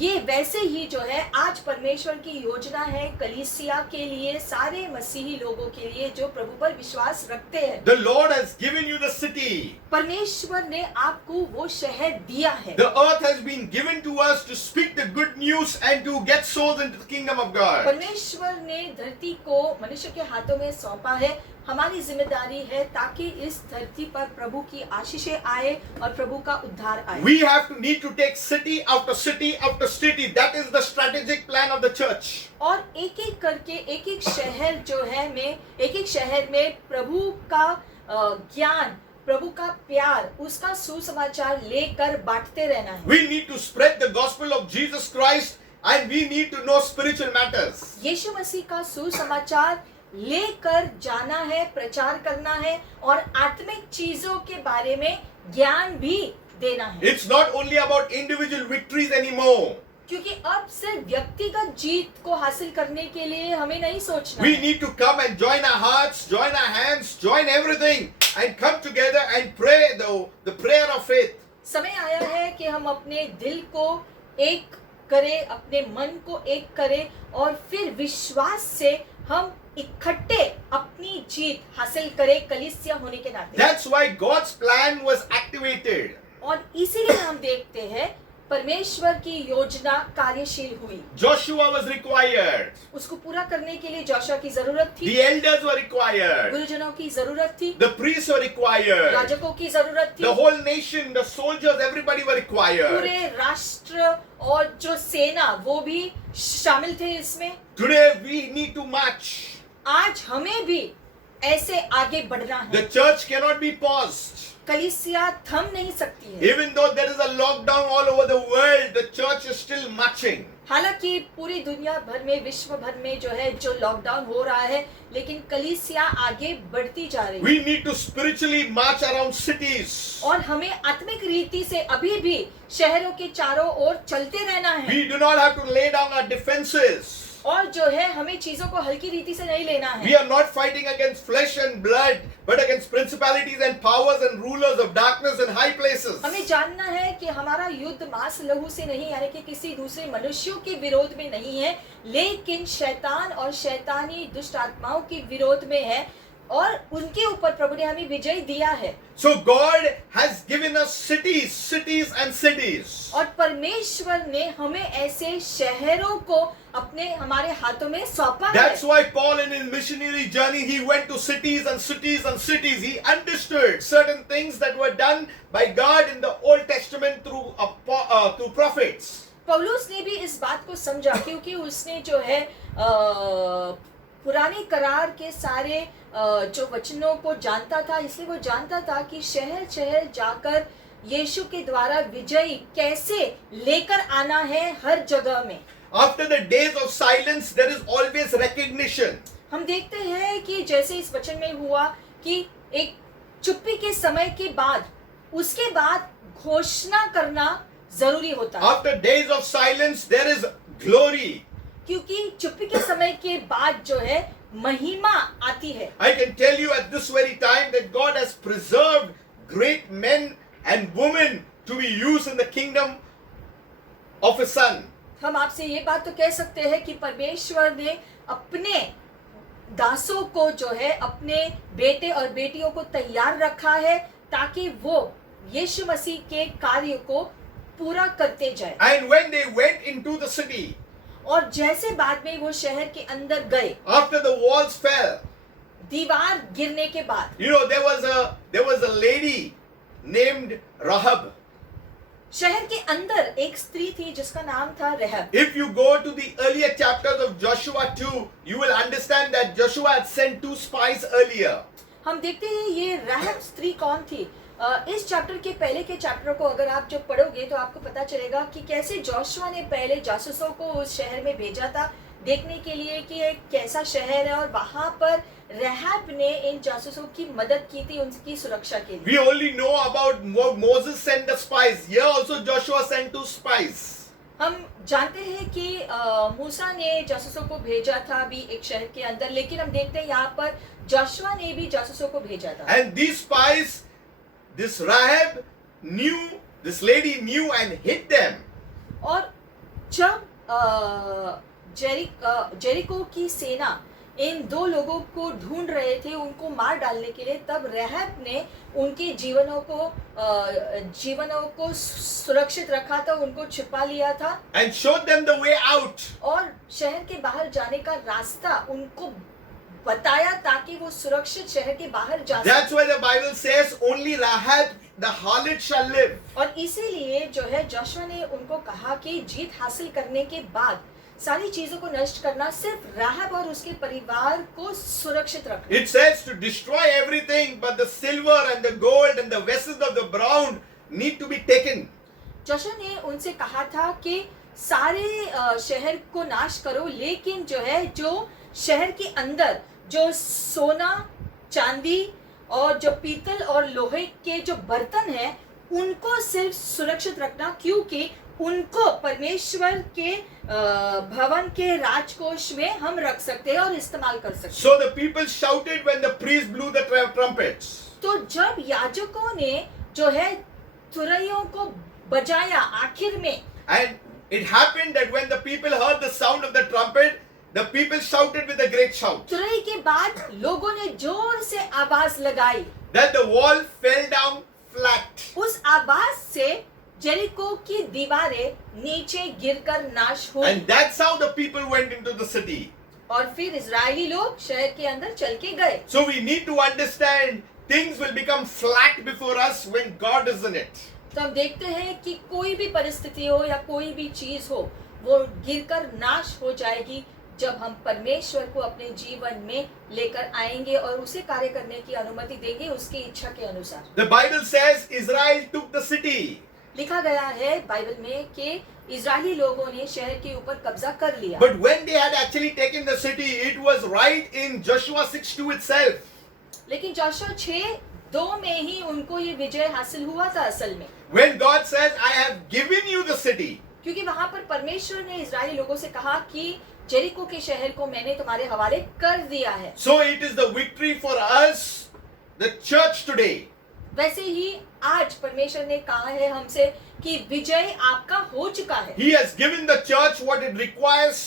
ये वैसे ही जो है आज परमेश्वर की योजना है कलीसिया के लिए, सारे मसीही लोगों के लिए जो प्रभु पर विश्वास रखते हैं। The Lord has given you the city. परमेश्वर ने आपको वो शहर दिया है। The earth has been given to us to speak the good news and to get souls into the kingdom of God. परमेश्वर ने धरती को मनुष्य के हाथों में सौंपा है। हमारी जिम्मेदारी है ताकि इस धरती पर प्रभु की आशीषें आए और प्रभु का उद्धार आए। We have to need to take city after city after city. That is the strategic plan of the church. और एक एक करके एक एक शहर जो है एक एक शहर में प्रभु का ज्ञान, प्रभु का प्यार, उसका सुसमाचार लेकर बांटते रहना है। We need to spread the gospel of Jesus Christ and we need to know spiritual matters. यीशु मसीह का सुसमाचार लेकर जाना है, प्रचार करना है और आत्मिक चीजों के बारे में ज्ञान भी देना है। It's not only about individual victories anymore. क्योंकि अब सिर्फ व्यक्तिगत जीत को हासिल करने के लिए हमें नहीं सोचना We है। need to come and join our hearts, join our hands, join everything and come together and pray the prayer of faith. समय आया है कि हम अपने दिल को एक करें, अपने मन को एक करें और फिर विश्वास से हम इकट्ठे अपनी जीत हासिल करें कलीसिया होने के नाते। That's why God's plan was activated. और इसीलिए हम देखते हैं परमेश्वर की योजना कार्यशील हुई। Joshua was required. उसको पूरा करने के लिए जोशुआ की जरूरत थी, The elders were required. गुरुजनों की जरूरत थी, The priests were required. याजकों की जरूरत थी, The whole nation, the soldiers, everybody were required. पूरे राष्ट्र और जो सेना वो भी शामिल थे इसमें। Today we need to march. आज हमें भी ऐसे आगे बढ़ना है। The church cannot be paused. कलीसिया थम नहीं सकती है। Even though there is a lockdown all over the world, the church is still marching. हालांकि पूरी दुनिया भर में, विश्व भर में जो लॉकडाउन हो रहा है, लेकिन कलीसिया आगे बढ़ती जा रही है। We need to spiritually march around cities. और हमें आत्मिक रीति से अभी भी शहरों के चारों ओर चलते रहना है। We do not have to lay down our defenses. और जो है हमें चीजों को हल्की रीति से नहीं लेना We है। are not fighting against flesh and blood, but against principalities and powers and rulers of darkness in high places. हमें जानना है कि हमारा युद्ध मांस लहू से नहीं, यानी कि किसी दूसरे मनुष्यों के विरोध में नहीं है, लेकिन शैतान और शैतानी दुष्ट आत्माओं के विरोध में है और उनके ऊपर प्रभु ने हमें विजय दिया है। So God has given us cities, cities and cities. और परमेश्वर ने हमें ऐसे शहरों को हमारे हाथों में सौंपा है। That's why Paul in his missionary journey, he went to cities and cities and cities. He understood certain things that were done by God in the Old Testament through prophets. पौलुस ने भी इस बात को समझा क्योंकि उसने जो है पुराने करार के सारे जो वचनों को जानता था, इसलिए वो जानता था कि शहर शहर जाकर यीशु के द्वारा विजय कैसे लेकर आना है हर जगह में। After the days of silence, there is always recognition. हम देखते हैं कि जैसे इस वचन में हुआ कि एक चुप्पी के समय के बाद, उसके बाद घोषणा करना जरूरी होता है। After days of silence, there is glory. क्योंकि चुप्पी के समय के बाद जो है महिमा आती है। I can tell you at this very time that God has preserved great men and women to be used in the kingdom of His Son. हम आपसे ये बात तो कह सकते हैं कि परमेश्वर ने अपने दासों को जो है अपने बेटे और बेटियों को तैयार रखा है ताकि वो यीशु मसीह के कार्य को पूरा करते जाए। And when they went into the city, और जैसे बाद में वो शहर के अंदर गए, after the walls fell, दीवार गिरने के बाद, there was a lady named Rahab. शहर के अंदर एक स्त्री थी जिसका नाम था रहब। If you go to the earlier chapters of Joshua 2, you will understand that Joshua had sent 2 spies earlier. हम देखते हैं ये रहब स्त्री कौन थी। इस चैप्टर के पहले के चैप्टर को अगर आप जब पढ़ोगे तो आपको पता चलेगा कि कैसे जोशुआ ने पहले जासूसों को उस शहर में भेजा था देखने के लिए कि एक कैसा शहर है, और वहां पर रहब ने इन जासूसों की मदद की थी उनकी सुरक्षा के लिए। We only know about Moses sent the spies. Here also Joshua sent 2 spies. हम जानते हैं कि मूसा ने जासूसों को भेजा था भी एक शहर के अंदर, लेकिन हम देखते हैं यहाँ पर जोशुआ ने भी जासूसों को भेजा था। And these spies, this Rahab knew, this lady knew and hid them. और जब जेरिको की सेना इन 2 लोगों को ढूंढ रहे थे उनको मार डालने के लिए, तब रहब ने उनके जीवनों को सुरक्षित रखा था, उनको छिपा लिया था And showed them the way out. और शहर के बाहर जाने का रास्ता उनको बताया ताकि वो सुरक्षित शहर के बाहर जा That's सके। why the Bible says only Rahab the harlot shall live. और इसीलिए जो है जोशुआ ने उनको कहा कि जीत हासिल करने के बाद सारी चीजों को नष्ट करना, सिर्फ रहब और उसके परिवार को सुरक्षित रखना। It says to destroy everything, but the silver and the gold and the vessels of the brown need to be taken. Joshua ने उनसे कहा था कि सारे शहर को नाश करो, लेकिन जो है जो शहर के अंदर जो सोना चांदी और जो पीतल और लोहे के जो बर्तन है उनको सिर्फ सुरक्षित रखना, क्योंकि उनको परमेश्वर के भवन के राजकोष में हम रख सकते हैं और इस्तेमाल कर सकते हैं। So the people shouted when the priest blew the trumpets. तो जब याजकों ने जो है तुरैयों को बजाया आखिर में, And it happened that when the people heard the sound of the trumpet, the people shouted with a great shout. तुरई के बाद लोगों ने जोर से आवाज लगाई, That the wall fell down flat. उस आवाज से जेरिको की दीवारें नीचे गिरकर नाश हुई। And that's how the people went into the city. और फिर इजरायली लोग शहर के अंदर चल के गए। So we need to understand things will become flat before us when God is in it. तो हम देखते हैं कि कोई भी परिस्थिति हो या कोई भी चीज हो, वो गिरकर नाश हो जाएगी जब हम परमेश्वर को अपने जीवन में लेकर आएंगे और उसे कार्य करने की अनुमति देंगे उसकी इच्छा के अनुसार। The Bible says Israel took the city. लिखा गया है बाइबल में कि इजरायली लोगों ने शहर के ऊपर कब्जा कर लिया। But when they had actually taken the city, it was right in Joshua 6:2 itself. लेकिन जोशुआ 6:2 में ही उनको ये विजय हासिल हुआ था असल में, When God says, I have given you the city. क्योंकि वहां पर परमेश्वर ने इजरायली लोगों से कहा कि जेरिको के शहर को मैंने तुम्हारे हवाले कर दिया है। So it is the victory for us, the church today. वैसे ही आज परमेश्वर ने कहा है हमसे कि विजय आपका हो चुका है। He has given the church what it requires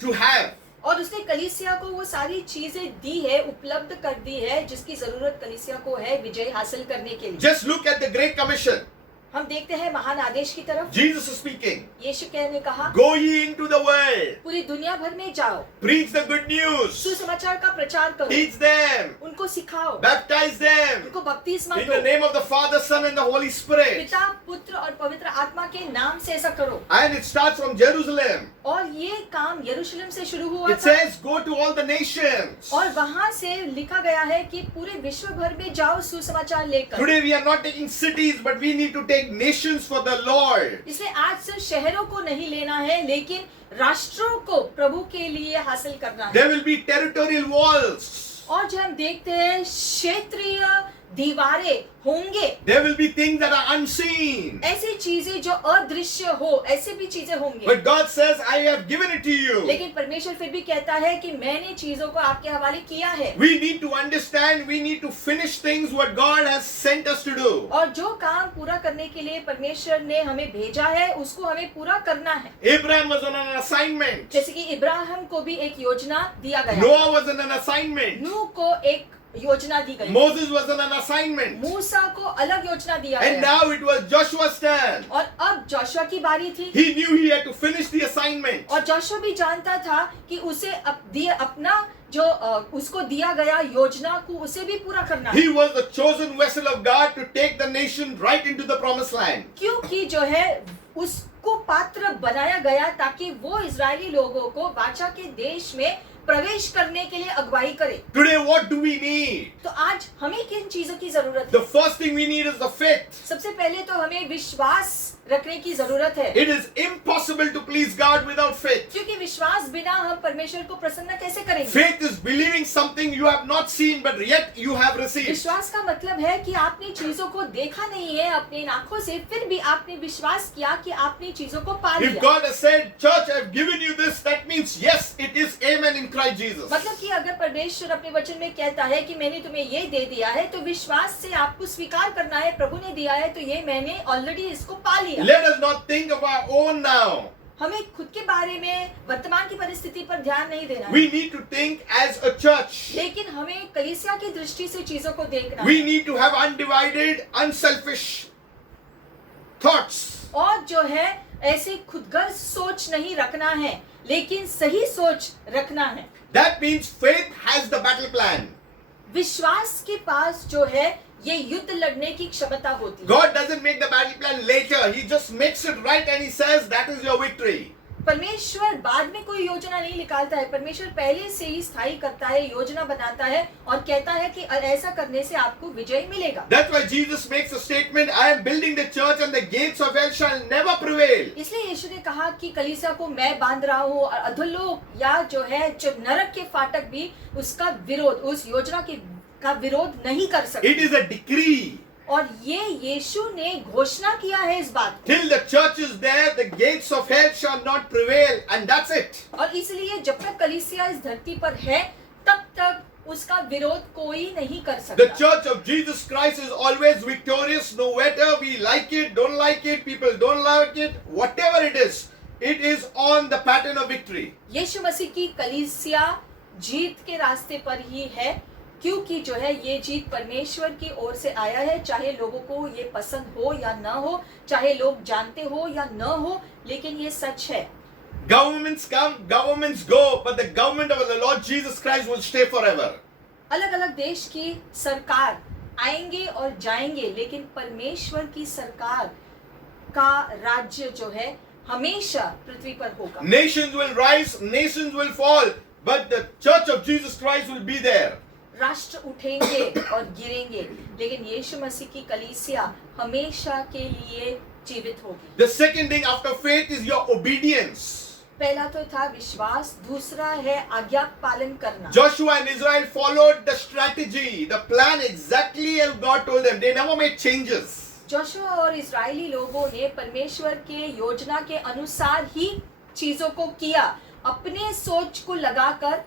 to have. और उसने कलीसिया को वो सारी चीजें दी है, उपलब्ध कर दी है जिसकी जरूरत कलीसिया को है विजय हासिल करने के लिए। Just look at the Great Commission. हम देखते हैं महान आदेश की तरफ। Jesus is speaking. यीशु ने कहा, Go ye into the world. पूरी दुनिया भर में जाओ, Preach the good news. सुसमाचार का प्रचार करो, Teach them. उनको सिखाओ, Baptize them. उनको बपतिस्मा In the दो, name of the Father, Son and the Holy Spirit. पिता पुत्र और पवित्र आत्मा के नाम से ऐसा करो। And it starts from Jerusalem. और ये काम यरूशलेम से शुरू हुआ It था says, go to all the nations. और वहां से लिखा गया है कि पूरे विश्व भर में जाओ सुसमाचार लेकर। Today we are not taking cities, but we need to take nations for the Lord. इसलिए आज सिर्फ शहरों को नहीं लेना है, लेकिन राष्ट्रों को प्रभु के लिए हासिल करना है। There will be territorial walls. और जब हम देखते हैं क्षेत्रीय दीवारें होंगे, There will be things that are unseen. ऐसी चीजें जो अदृश्य हो, ऐसे भी चीजें होंगी। But God says, I have given it to you. लेकिन परमेश्वर फिर भी कहता है कि मैंने चीजों को आपके हवाले किया है। We need to understand, we need to finish things what God has sent us to do. और जो काम पूरा करने के लिए परमेश्वर ने हमें भेजा है उसको हमें पूरा करना है। Abraham was on an assignment. जैसे कि इब्राहिम को भी एक योजना दिया गया, Noah was on an assignment. नूह को एक योजना दी गई, Moses was on an assignment. मूसा को अलग योजना दिया And गया, now it was Joshua's turn. और अब जोशुआ की बारी थी He knew he had to finish the assignment. और जोशुआ भी जानता था कि उसे अपना जो उसको दिया गया योजना को उसे भी पूरा करना है, He was the chosen vessel of God to take the nation right into the promised land. क्योंकि जो है उसको पात्र बनाया गया ताकि वो इजरायली लोगों को वाचा के देश में प्रवेश करने के लिए अगुवाई करे। Today, what do we need? तो आज हमें किन चीजों की जरूरत The है? first thing we need is the faith. सबसे पहले तो हमें विश्वास रखने की जरूरत है, It is impossible to please God without faith. क्योंकि विश्वास बिना हम परमेश्वर को प्रसन्न कैसे करेंगे? Faith is believing something you have not seen, but yet you have received. विश्वास का मतलब है कि आपने चीजों को देखा नहीं है अपनी आंखों से, फिर भी आपने विश्वास किया कि आपने चीजों को पा If लिया। God has said, Church, I have given you this, that means yes, it is amen in Christ Jesus. मतलब कि अगर परमेश्वर अपने वचन में कहता है कि मैंने तुम्हें ये दे दिया है, तो विश्वास से आपको स्वीकार करना है, प्रभु ने दिया है तो ये मैंने ऑलरेडी इसको पा लिया। Let us not think of our own now. हमें खुद के बारे में वर्तमान की परिस्थिति पर ध्यान नहीं देना है, We need to think as a church. लेकिन हमें कलीसिया की दृष्टि से चीजों को देखना We है need to have undivided, unselfish thoughts. और जो है ऐसे खुदगर्ज सोच नहीं रखना है, लेकिन सही सोच रखना है। That means faith has the battle plan. विश्वास के पास जो है ये युद्ध लड़ने की क्षमता होती है। God doesn't make the battle plan later. He just makes it right and he says that is your victory. परमेश्वर बाद में कोई योजना नहीं निकालता है, परमेश्वर पहले से ही स्थायी करता है, योजना बनाता है और कहता है कि ऐसा करने से आपको विजय मिलेगा। That's why Jesus makes a statement, I am building the church and the gates of hell shall never prevail. इसलिए यीशु ने कहा कि कलीसिया को मैं बांध रहा हूँ और अधोलोक या जो है जो नरक के फाटक भी उसका विरोध, उस योजना का विरोध नहीं कर सकते। It is a decree. और ये यीशु ने घोषणा किया है इस बात को। Till the church is there, the gates of hell shall not prevail, and that's it. और इसलिए जब तक कलीसिया इस धरती पर है तब तक उसका विरोध कोई नहीं कर The सकता। church of Jesus Christ is always victorious, no matter we like it, don't like it, people don't like it, whatever it is on the pattern of victory. यीशु मसीह की कलीसिया जीत के रास्ते पर ही है, क्योंकि जो है ये जीत परमेश्वर की ओर से आया है, चाहे लोगों को ये पसंद हो या न हो, चाहे लोग जानते हो या न हो, लेकिन ये सच है। Governments come, governments go, but the government of the Lord Jesus Christ will stay forever. अलग अलग देश की सरकार आएंगे और जाएंगे, लेकिन परमेश्वर की सरकार का राज्य जो है हमेशा पृथ्वी पर होगा। Nations will rise, nations will fall, but the church of Jesus Christ will be there. राष्ट्र उठेंगे और गिरेंगे, लेकिन यीशु मसीह की कलीसिया हमेशा के लिए जीवित होगी। The second thing after faith is your obedience. पहला तो था विश्वास, दूसरा है आज्ञा पालन करना। Joshua and Israel followed the strategy, the plan exactly as God told them. They never made changes. Joshua और इस्राएली लोगों ने परमेश्वर के योजना के अनुसार ही चीजों को किया, अपने सोच को लगाकर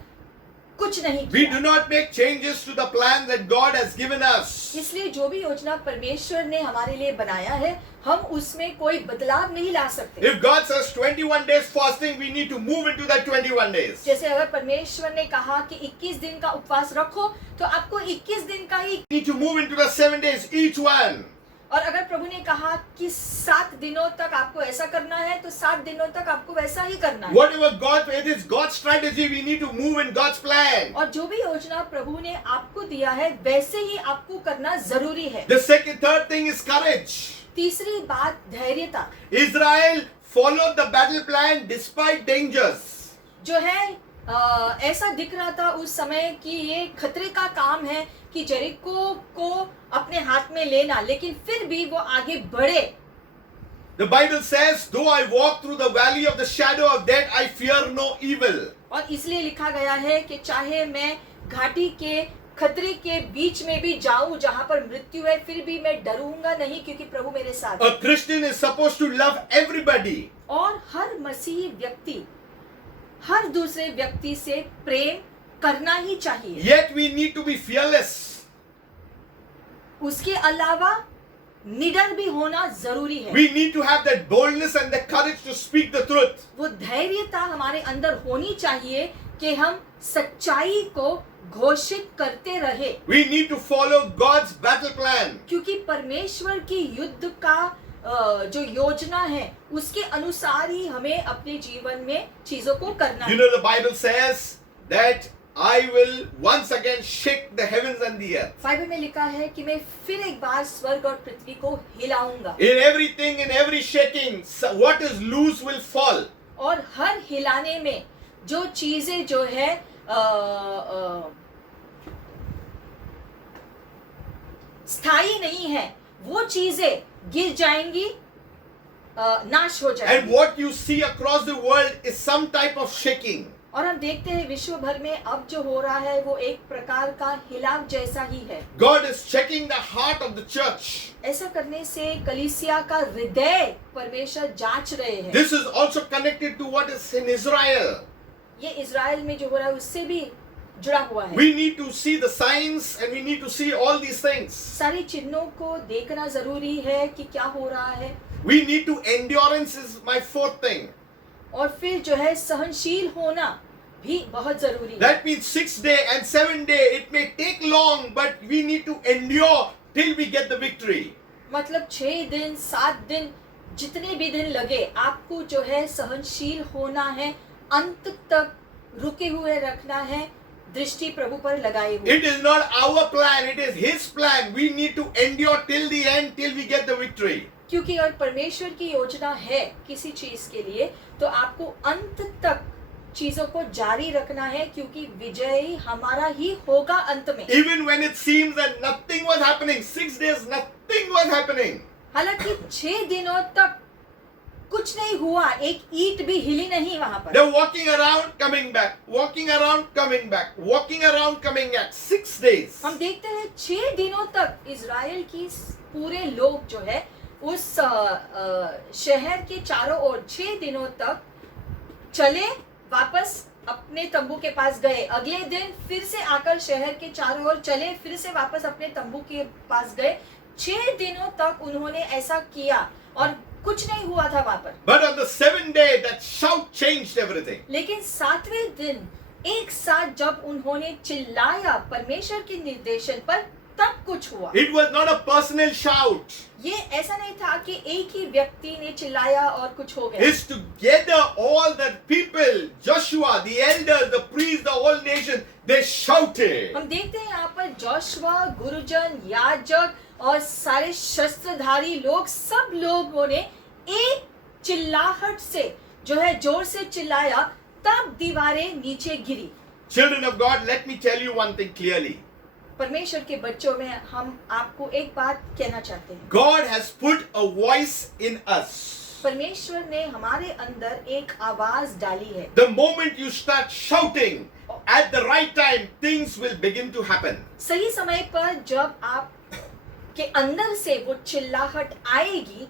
कुछ नहीं We किया। do not make changes to the plan that God has given us. इसलिए जो भी योजना परमेश्वर ने हमारे लिए बनाया है, हम उसमें कोई बदलाव नहीं ला सकते। If God says 21 days fasting, we need to move into that 21 days. जैसे अगर परमेश्वर ने कहा कि 21 दिन का उपवास रखो, तो आपको 21 दिन का ही, We need to move into the 7 days, each one. और अगर प्रभु ने कहा कि 7 दिनों तक आपको ऐसा करना है, तो 7 दिनों तक आपको वैसा ही करना है। Whatever it is God's strategy, we need to move in God's plan. और जो भी योजना प्रभु ने आपको दिया है, वैसे ही आपको करना जरूरी है। The third thing is courage. तीसरी बात धैर्यता। Israel followed the battle plan despite dangers. जो है ऐसा दिख रहा था उस समय कि ये खतरे का काम है कि जेरिको को अपने हाथ में लेना, लेकिन फिर भी वो आगे बढ़े। The Bible says, though I walk through the valley of the shadow of death, I fear no evil. और इसलिए लिखा गया है कि चाहे मैं घाटी के खतरे के बीच में भी जाऊं जहां पर मृत्यु है, फिर भी मैं डरूंगा नहीं, क्योंकि प्रभु मेरे साथ है। A Christian is supposed to love everybody. और हर मसीही व्यक्ति हर दूसरे व्यक्ति से प्रेम करना ही चाहिए। Yet we need to be fearless. उसके अलावा निडर भी होना जरूरी है। We need to have that boldness and the courage to speak the truth. वो धैर्यता हमारे अंदर होनी चाहिए कि हम सच्चाई को घोषित करते रहे, We need to follow God's battle plan. क्योंकि परमेश्वर की युद्ध का जो योजना है उसके अनुसार ही हमें अपने जीवन में चीजों को करना You है। know, the Bible says that I will once again shake the heavens and the earth. Bible में लिखा है कि मैं फिर एक बार स्वर्ग और पृथ्वी को हिलाऊंगा, In everything, in every shaking, what is loose will fall. और हर हिलाने में जो चीजें जो है स्थायी नहीं है वो चीजें गिर जाएंगी, नाश हो And जाएंगी। what you see across the world is some type of shaking. और हम देखते हैं विश्व भर में अब जो हो रहा है वो एक प्रकार का हिलाव जैसा ही है। God is checking the heart of the church. ऐसा करने से कलीसिया का हृदय परमेश्वर जांच रहे हैं। This is also connected to what is in Israel. ये इजराइल में जो हो रहा है उससे भी जुड़ा हुआ है। We need to see the signs and we need to see all these things. सारी चिन्हों को देखना जरूरी है कि क्या हो रहा है, We need to endurance is my fourth thing. और फिर जो है सहनशील होना भी बहुत जरूरी है। That means 6 day and 7 day. It may take long, but we need to endure till we get the victory. मतलब 6 दिन 7 दिन जितने भी दिन लगे आपको जो है सहनशील होना है, अंत तक रुके हुए रखना है, दृष्टि प्रभु पर लगाए हुए। It is not our plan, it is His plan. We need to endure till the end, till we get the victory. क्योंकि और परमेश्वर की योजना है किसी चीज के लिए तो आपको अंत तक चीजों को जारी रखना है, क्योंकि विजय हमारा ही होगा अंत में। Even when it seems that nothing was happening, 6 days, nothing was happening. हालांकि 6 दिनों तक कुछ नहीं हुआ, एक ईंट भी हिली नहीं वहां पर। They're walking around, coming back, walking around, coming back, walking around, coming back. 6 days. हम देखते हैं 6 दिनों तक इजराइल की पूरे लोग जो है उस शहर के चारों ओर 6 दिनों तक चले, वापस अपने तंबू के पास गए, अगले दिन फिर से आकर शहर के चारों ओर चले, फिर से वापस अपने तंबू के पास गए। 6 दिनों तक उन्होंने ऐसा किया और कुछ नहीं हुआ था वहां पर। But on the 7th day, that shout changed everything. लेकिन 7वें दिन एक साथ जब उन्होंने चिल्लाया परमेश्वर के निर्देशन पर, तब कुछ हुआ। It was not a personal shout. ये ऐसा नहीं था कि एक ही व्यक्ति ने चिल्लाया और कुछ हो गया। It's together all the people, Joshua, the elders, the priests, the whole nation, they shouted. हम देखते हैं यहाँ पर जोशुआ, गुरुजन, याजक और सारे शस्त्रधारी लोग, सब लोगों ने एक चिल्लाहट से जो है जोर से चिल्लाया, तब दीवारें नीचे गिरी। Children of God, let me tell you one thing clearly. परमेश्वर के बच्चों में हम आपको एक बात कहना चाहते हैं। God has put a voice in us. परमेश्वर ने हमारे अंदर एक आवाज डाली है। The moment you start shouting at the right time, things will begin to happen. सही समय पर जब आप के अंदर से वो चिल्लाहट आएगी,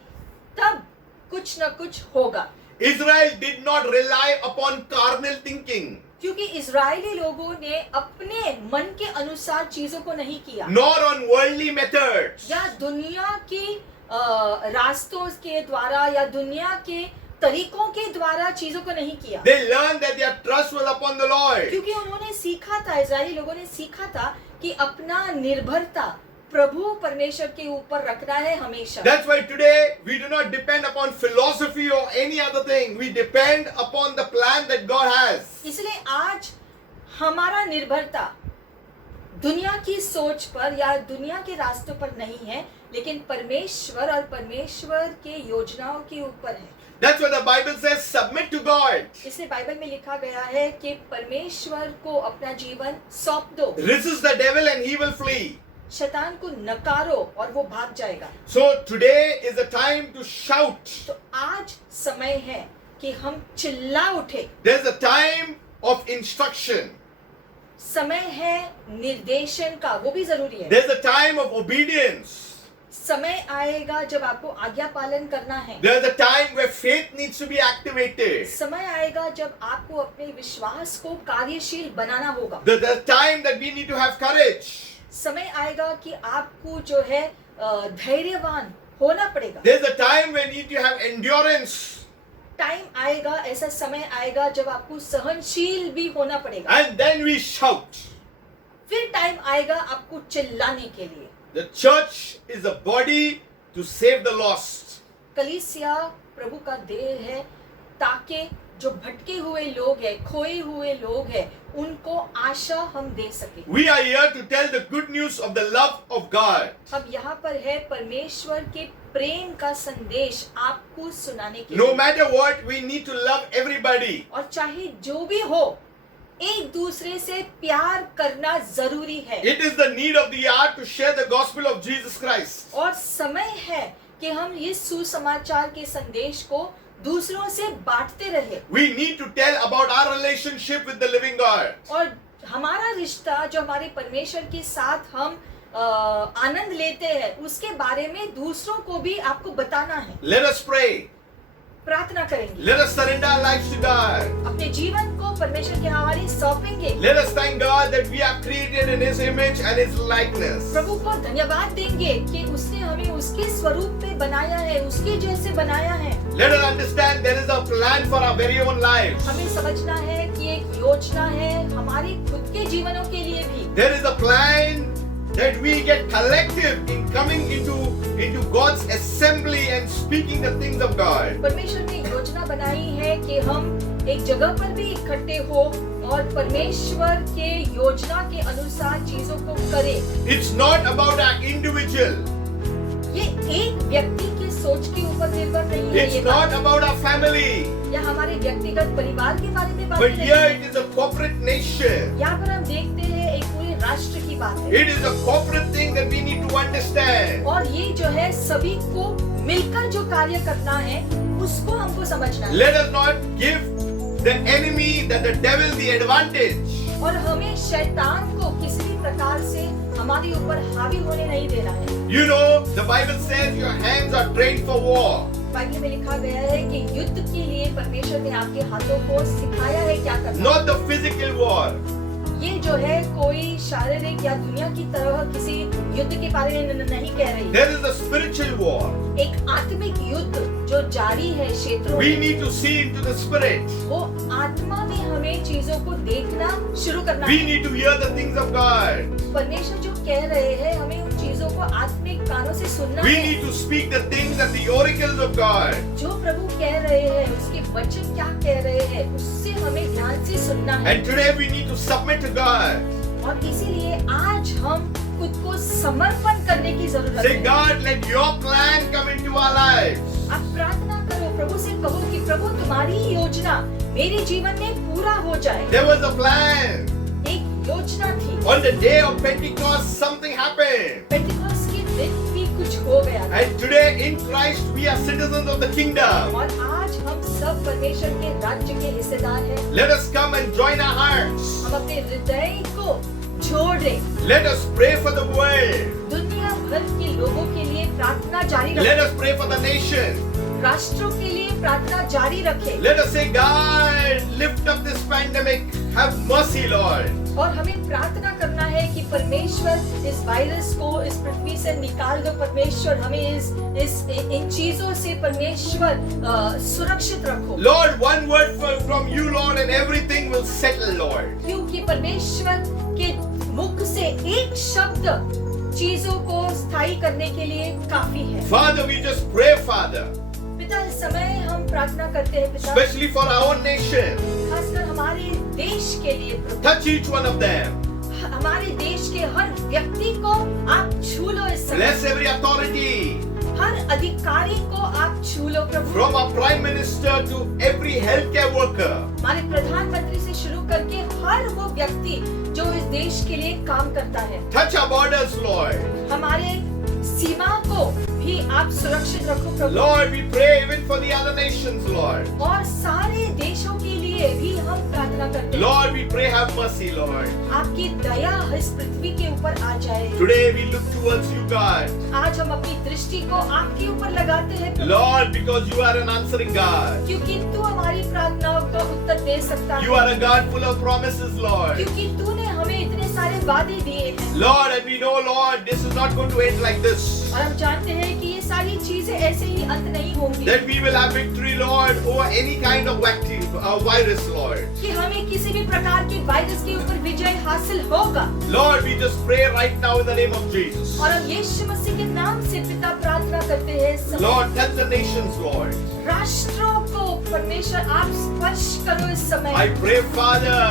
तब कुछ न कुछ होगा। Israel did not rely upon carnal thinking, क्योंकि इजरायली लोगों ने अपने मन के अनुसार चीजों को नहीं किया, nor on worldly methods. या दुनिया की रास्तों के द्वारा या दुनिया के तरीकों के द्वारा चीजों को नहीं किया। They learned that their trust was upon the Lord. क्योंकि उन्होंने सीखा था, इजरायली लोगों ने सीखा था कि अपना निर्भरता प्रभु परमेश्वर के ऊपर रखना है हमेशा। That's why today we do not depend upon philosophy or any other thing. We depend upon the plan that God has. इसलिए आज हमारा निर्भरता दुनिया की सोच पर या दुनिया के रास्तों पर नहीं है, लेकिन परमेश्वर और परमेश्वर के योजनाओं के ऊपर है। That's why the Bible says submit to God. इसलिए बाइबल में लिखा गया है कि परमेश्वर को अपना जीवन सौंप दो, Resist the devil and he will flee. शैतान को नकारो और वो भाग जाएगा। So today is a time to shout. तो आज समय है कि हम चिल्ला उठे। There's a time of instruction. समय है निर्देशन का, वो भी जरूरी है। There's a time of obedience. समय आएगा जब आपको आज्ञा पालन करना है। There's a time where faith needs to be activated. समय आएगा जब आपको अपने विश्वास को कार्यशील बनाना होगा। There's a time that we need to have courage. समय आएगा कि आपको जो है धैर्यवान होना पड़ेगा। There's a time when you need to have endurance. Time आएगा, ऐसा समय आएगा जब आपको सहनशील भी होना पड़ेगा। And then we shout. फिर टाइम आएगा आपको चिल्लाने के लिए। The church is a body to save the lost. कलीसिया प्रभु का देह है, ताकि जो भटके हुए लोग हैं, खोए हुए लोग हैं, उनको आशा हम दे सके। We are here to tell the good news of the love of God. अब यहाँ पर है परमेश्वर के प्रेम का संदेश आपको सुनाने के No लिए। matter what, we need to love everybody. और चाहे जो भी हो, एक दूसरे से प्यार करना जरूरी है। It is the need of the hour to share the gospel of Jesus Christ. और समय है कि हम इस सुसमाचार के संदेश को दूसरों से बांटते रहे। We need to tell about our relationship with the living God. और हमारा रिश्ता जो हमारे परमेश्वर के साथ हम आनंद लेते हैं, उसके बारे में दूसरों को भी आपको बताना है। Let us pray. प्रार्थना करेंगे, Let us surrender our lives to God. अपने जीवन को परमेश्वर के हवाले सौंपेंगे। Let us thank God that we are created in His image and His likeness. प्रभु को धन्यवाद देंगे कि उसने हमें उसके स्वरूप में बनाया है, उसके जैसे बनाया है। Let us understand there is a plan for our very own lives. हमें समझना है कि एक योजना है हमारे खुद के जीवनों के लिए भी। There is a plan that we get collective in coming into God's assembly and speaking the things of God. परमेश्वर ने योजना बनाई है कि हम एक जगह पर भी इकट्ठे हो और परमेश्वर के योजना के अनुसार चीजों को करें। It's not about our individual. ये एक व्यक्ति की सोच के ऊपर निर्भर नहीं है। It's ये not बात about our family. या हमारे व्यक्तिगत परिवार के बारे में बात But नहीं here है। it is a corporate nation. यहाँ पर हम देखते हैं एक पूरे राष्ट्र की बात है। It is a corporate thing that we need to understand. और ये जो है सभी को मिलकर जो कार्य करना है, उसको हमको समझना है। Let us not give the enemy, the devil, the advantage. और हमें शैतान को किसी भी प्रकार से हमारे ऊपर हावी होने नहीं देना है। You know, the Bible says your hands are trained for war. Bible में लिखा गया है कि युद्ध के लिए परमेश्वर ने आपके हाथों को सिखाया है क्या करना। Not the physical war. ये जो है कोई शारीरिक या दुनिया की तरह किसी युद्ध के बारे में नहीं कह रही। There is a spiritual war. एक आत्मिक युद्ध जो जारी है क्षेत्रों We में, need to see into the spirit. वो आत्मा में हमें चीजों को देखना शुरू करना We है। need to hear the things of God. परमेश्वर जो कह रहे हैं, हमें उन चीजों को आत्मिक कानों से सुनना We है। need to speak the things and the oracles of God. जो प्रभु कह रहे हैं, उसके वचन क्या कह रहे हैं, उससे हमें ध्यान से सुनना है। And today we need to submit to God. और इसीलिए आज हम खुद को समर्पण करने की जरूरत Say, है। God, let your plan come into our lives. आप प्रार्थना करो, प्रभु से कहो कि प्रभु तुम्हारी योजना मेरे जीवन में पूरा हो जाए। There was a plan. एक योजना थी। On the day of Pentecost, something happened. Pentecost के दिन भी कुछ हो गया था। And today in Christ, we are citizens of the kingdom. और आज हम सब परमेश्वर के राज्य के हिस्सेदार हैं। Let us come and join our hearts. हम अपने हृदय को जोड़ें। Let us pray for the world. दुनिया भर के लोगों के लिए प्रार्थना जारी Let रखें। us pray for the nation. राष्ट्रों के लिए प्रार्थना जारी रखें। Let us say, God, lift up this pandemic. Have mercy, Lord. और हमें प्रार्थना करना है कि परमेश्वर इस वायरस को इस पृथ्वी से निकाल दो। परमेश्वर हमें इन चीजों से परमेश्वर सुरक्षित रखो। Lord, one word from you, Lord, and everything will settle, Lord. क्योंकि परमेश्वर के मुख से एक शब्द चीजों को स्थायी करने के लिए काफी है। Father, we just pray, Father, पिता, इस समय हम प्रार्थना करते हैं पिता, especially for our own nation. खासकर हमारे देश के लिए प्रभु। Touch each one of them. हमारे देश के हर व्यक्ति को आप छू लो इस समय। Bless every authority, हर अधिकारी को आप छू लो प्रभु। from our Prime Minister to every healthcare worker. हमारे प्रधानमंत्री से शुरू करके हर वो व्यक्ति जो इस देश के लिए काम करता है। Touch our borders, Lord. हमारे सीमा को भी आप सुरक्षित रखो प्रभु। Lord, we pray even for the other nations, Lord. और सारे देशों के लिए भी हम प्रार्थना करते हैं। Lord, we pray, have mercy, Lord. आपकी दया इस पृथ्वी के ऊपर आ जाए। Today we look towards you, God. आज हम अपनी दृष्टि को आपके ऊपर लगाते हैं प्रभु। Lord, because you are an answering God. क्योंकि तू हमारी प्रार्थनाओं का उत्तर दे सकता You है। are a God full of promises, Lord. क्योंकि तूने हमें इतने सारे वादे दिए हैं। Lord, and we know, Lord, this is not going to end like this. और हम जानते हैं कि ये सारी चीजें ऐसे ही अंत नहीं होंगी, That we will have victory, Lord, over any kind of virus, Lord. कि हमें किसी भी प्रकार के वायरस के ऊपर विजय हासिल होगा। Lord, we just pray right now in the name of Jesus. और हम यीशु मसीह के नाम से पिता प्रार्थना करते हैं इस समय। Lord, touch the nations, Lord. राष्ट्रों को परमेश्वर आप स्पर्श करो इस समय। I pray, Father,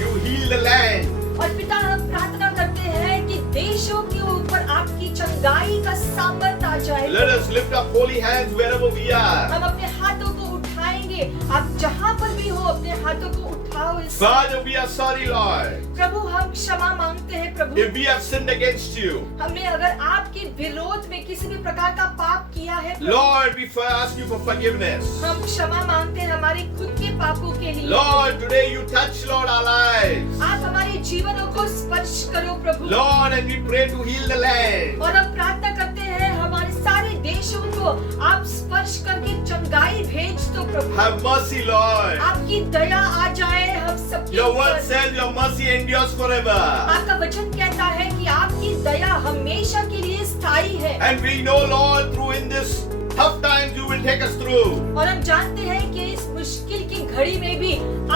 you heal the land. और पिता हम प्रार्थना करते हैं कि देशों के ऊपर आपकी चंगाई का सामर्थ आ जाए। Let us lift up holy hands wherever we are. हम अपने हाथों को उठाएंगे, आप जहाँ पर भी हो अपने हाथों को उठाओ इस Father, we are sorry, Lord. प्रभु हम क्षमा मांगते हैं प्रभु। If we have sinned against you, हमने अगर आपके विरोध में किसी भी प्रकार का पाप किया है प्रभु, Lord, we ask you for forgiveness. हम क्षमा मांगते हैं हमारे खुद के पापों के लिए। Lord, today you touch, Lord, our lives. आप हमारे जीवनों को स्पर्श करो प्रभु। Lord, and we pray to heal the land. और हम प्रार्थना करते हैं हमारे सारे देशों को आप स्पर्श करके चंगाई भेज दो प्रभु। Have mercy, Lord. आपकी दया आ जाए हम सब Your word says your mercy endures forever. आपका वचन कहता है कि आपकी दया हमेशा के लिए स्थायी है। And we know, Lord, through in this tough times you will take us through. और हम जानते हैं कि इस मुश्किल की घड़ी में भी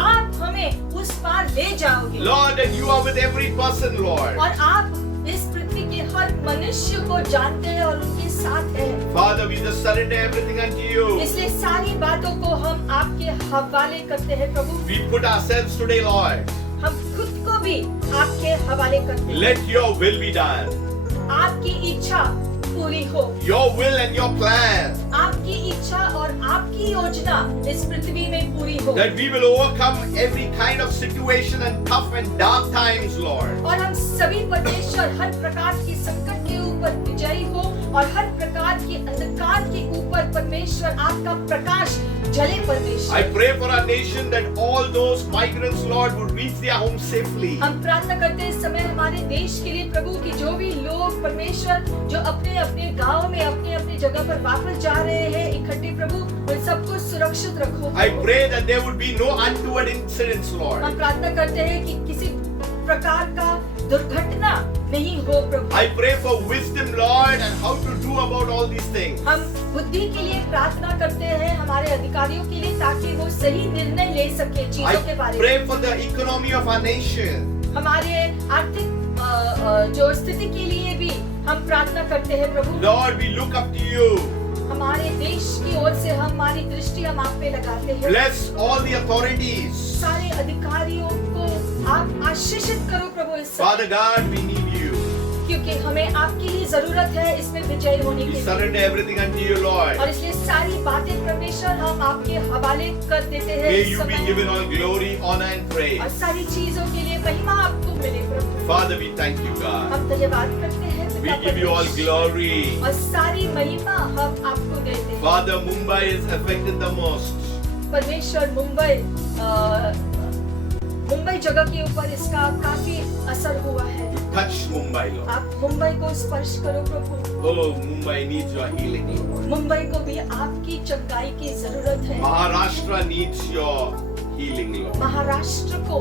आप हमें उस पार ले जाओगे। Lord, and you are with every person, Lord. और आप इस पृथ्वी के हर मनुष्य को जानते हैं और उनके साथ हैं। Father, we just surrender everything unto you. इसलिए सारी बातों को हम आपके हवाले करते हैं प्रभु। We put ourselves today, Lord. हम खुद को भी आपके हवाले करते हैं। Let your will be done. आपकी इच्छा पूरी हो। Your will and your plan. आपकी इच्छा और आपकी योजना इस पृथ्वी में पूरी हो। That we will overcome every kind of situation and tough and dark times, Lord. और हम सभी परमेश्वर हर प्रकार की संकट के ऊपर विजयी हो और हर प्रकार के अंधकार के ऊपर परमेश्वर आपका प्रकाश जले परमेश्वर। I pray for our nation that all those migrants, Lord, would reach their home safely. हम प्रार्थना करते हैं इस समय हमारे देश के लिए प्रभु कि जो भी लोग परमेश्वर जो अपने अपने गांव में अपने अपने जगह पर वापस जा रहे हैं इकट्ठे प्रभु उन सबको सुरक्षित रखो। I pray that there would be no untoward incidents, Lord. हम प्रार्थना करते हैं कि किसी प्रकार का दुर्घटना नहीं हो प्रभु। I pray for wisdom, Lord, and how to do about all these things. हम बुद्धि के लिए प्रार्थना करते हैं हमारे अधिकारियों के लिए ताकि वो सही निर्णय ले सके चीजों के I बारे pray में। for the economy of our nation. हमारे आर्थिक जो स्थिति के लिए भी हम प्रार्थना करते हैं प्रभु। Lord, we look up to you. हमारे देश की ओर से हमारी दृष्टि हम आप पे लगाते हैं। Bless all the authorities. सारे अधिकारियों को आप आशीषित करो प्रभु इस समय। Father God, we need you. क्योंकि हमें आपकी ही जरूरत है इसमें विजयी होने We के लिए। surrender everything unto you, Lord. और इसलिए सारी बातें परमेश्वर हम आपके हवाले कर देते हैं May इस you be समय। given all glory, honor, and और praise. सारी चीजों के लिए महिमा आपको मिले प्रभु। Father, we thank you, God. हम धन्यवाद करते हैं We पिता give you all परमेश्वर। glory. और सारी महिमा हम आपको देते हैं। Father, Mumbai is affected the most. परमेश्वर मुंबई जगह के ऊपर इसका काफी असर हुआ है। Touch Mumbai, Lord. आप मुंबई को स्पर्श करो प्रभु। Oh, Mumbai needs your healing, Lord. Mumbai को भी आपकी चंगाई की जरूरत है। Maharashtra needs your healing, Lord. Maharashtra को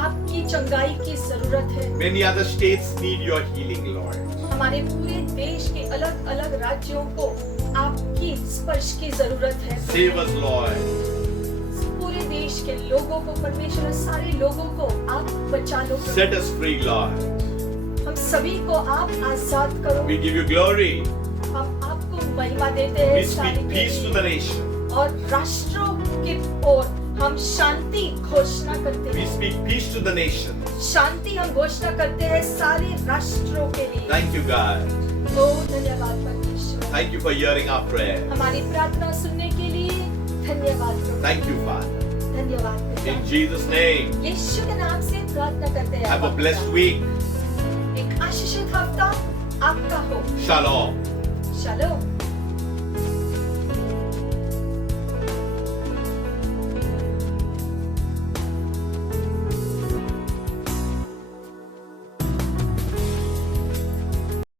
आपकी चंगाई की जरूरत है। Many other states need your healing, Lord. हमारे पूरे देश के अलग अलग राज्यों को आपकी स्पर्श की जरूरत है। Save us, Lord. पूरे देश के लोगों को परमेश्वर सारे लोगों को आप बचा लो प्रभु। Set us free, Lord. हम सभी को आप आजाद करो। We give you glory. हम आपको महिमा देते हैं We इस speak कार्य के peace to लिए। the nation. और राष्ट्रों की ओर हम शांति घोषणा करते We हैं। speak peace to the nation. शांति हम घोषणा करते हैं सारे राष्ट्रों के लिए। Thank you, God. बहुत धन्यवाद परमेश्वर। Thank you for hearing our prayer. हमारी प्रार्थना सुनने के लिए धन्यवाद प्रभु। Thank you, Father. धन्यवाद पिता। In Jesus' name, यीशु के नाम से प्रार्थना करते हैं। have a blessed week. एक आशीषित हफ्ता आपका हो। Shalom. शालोम।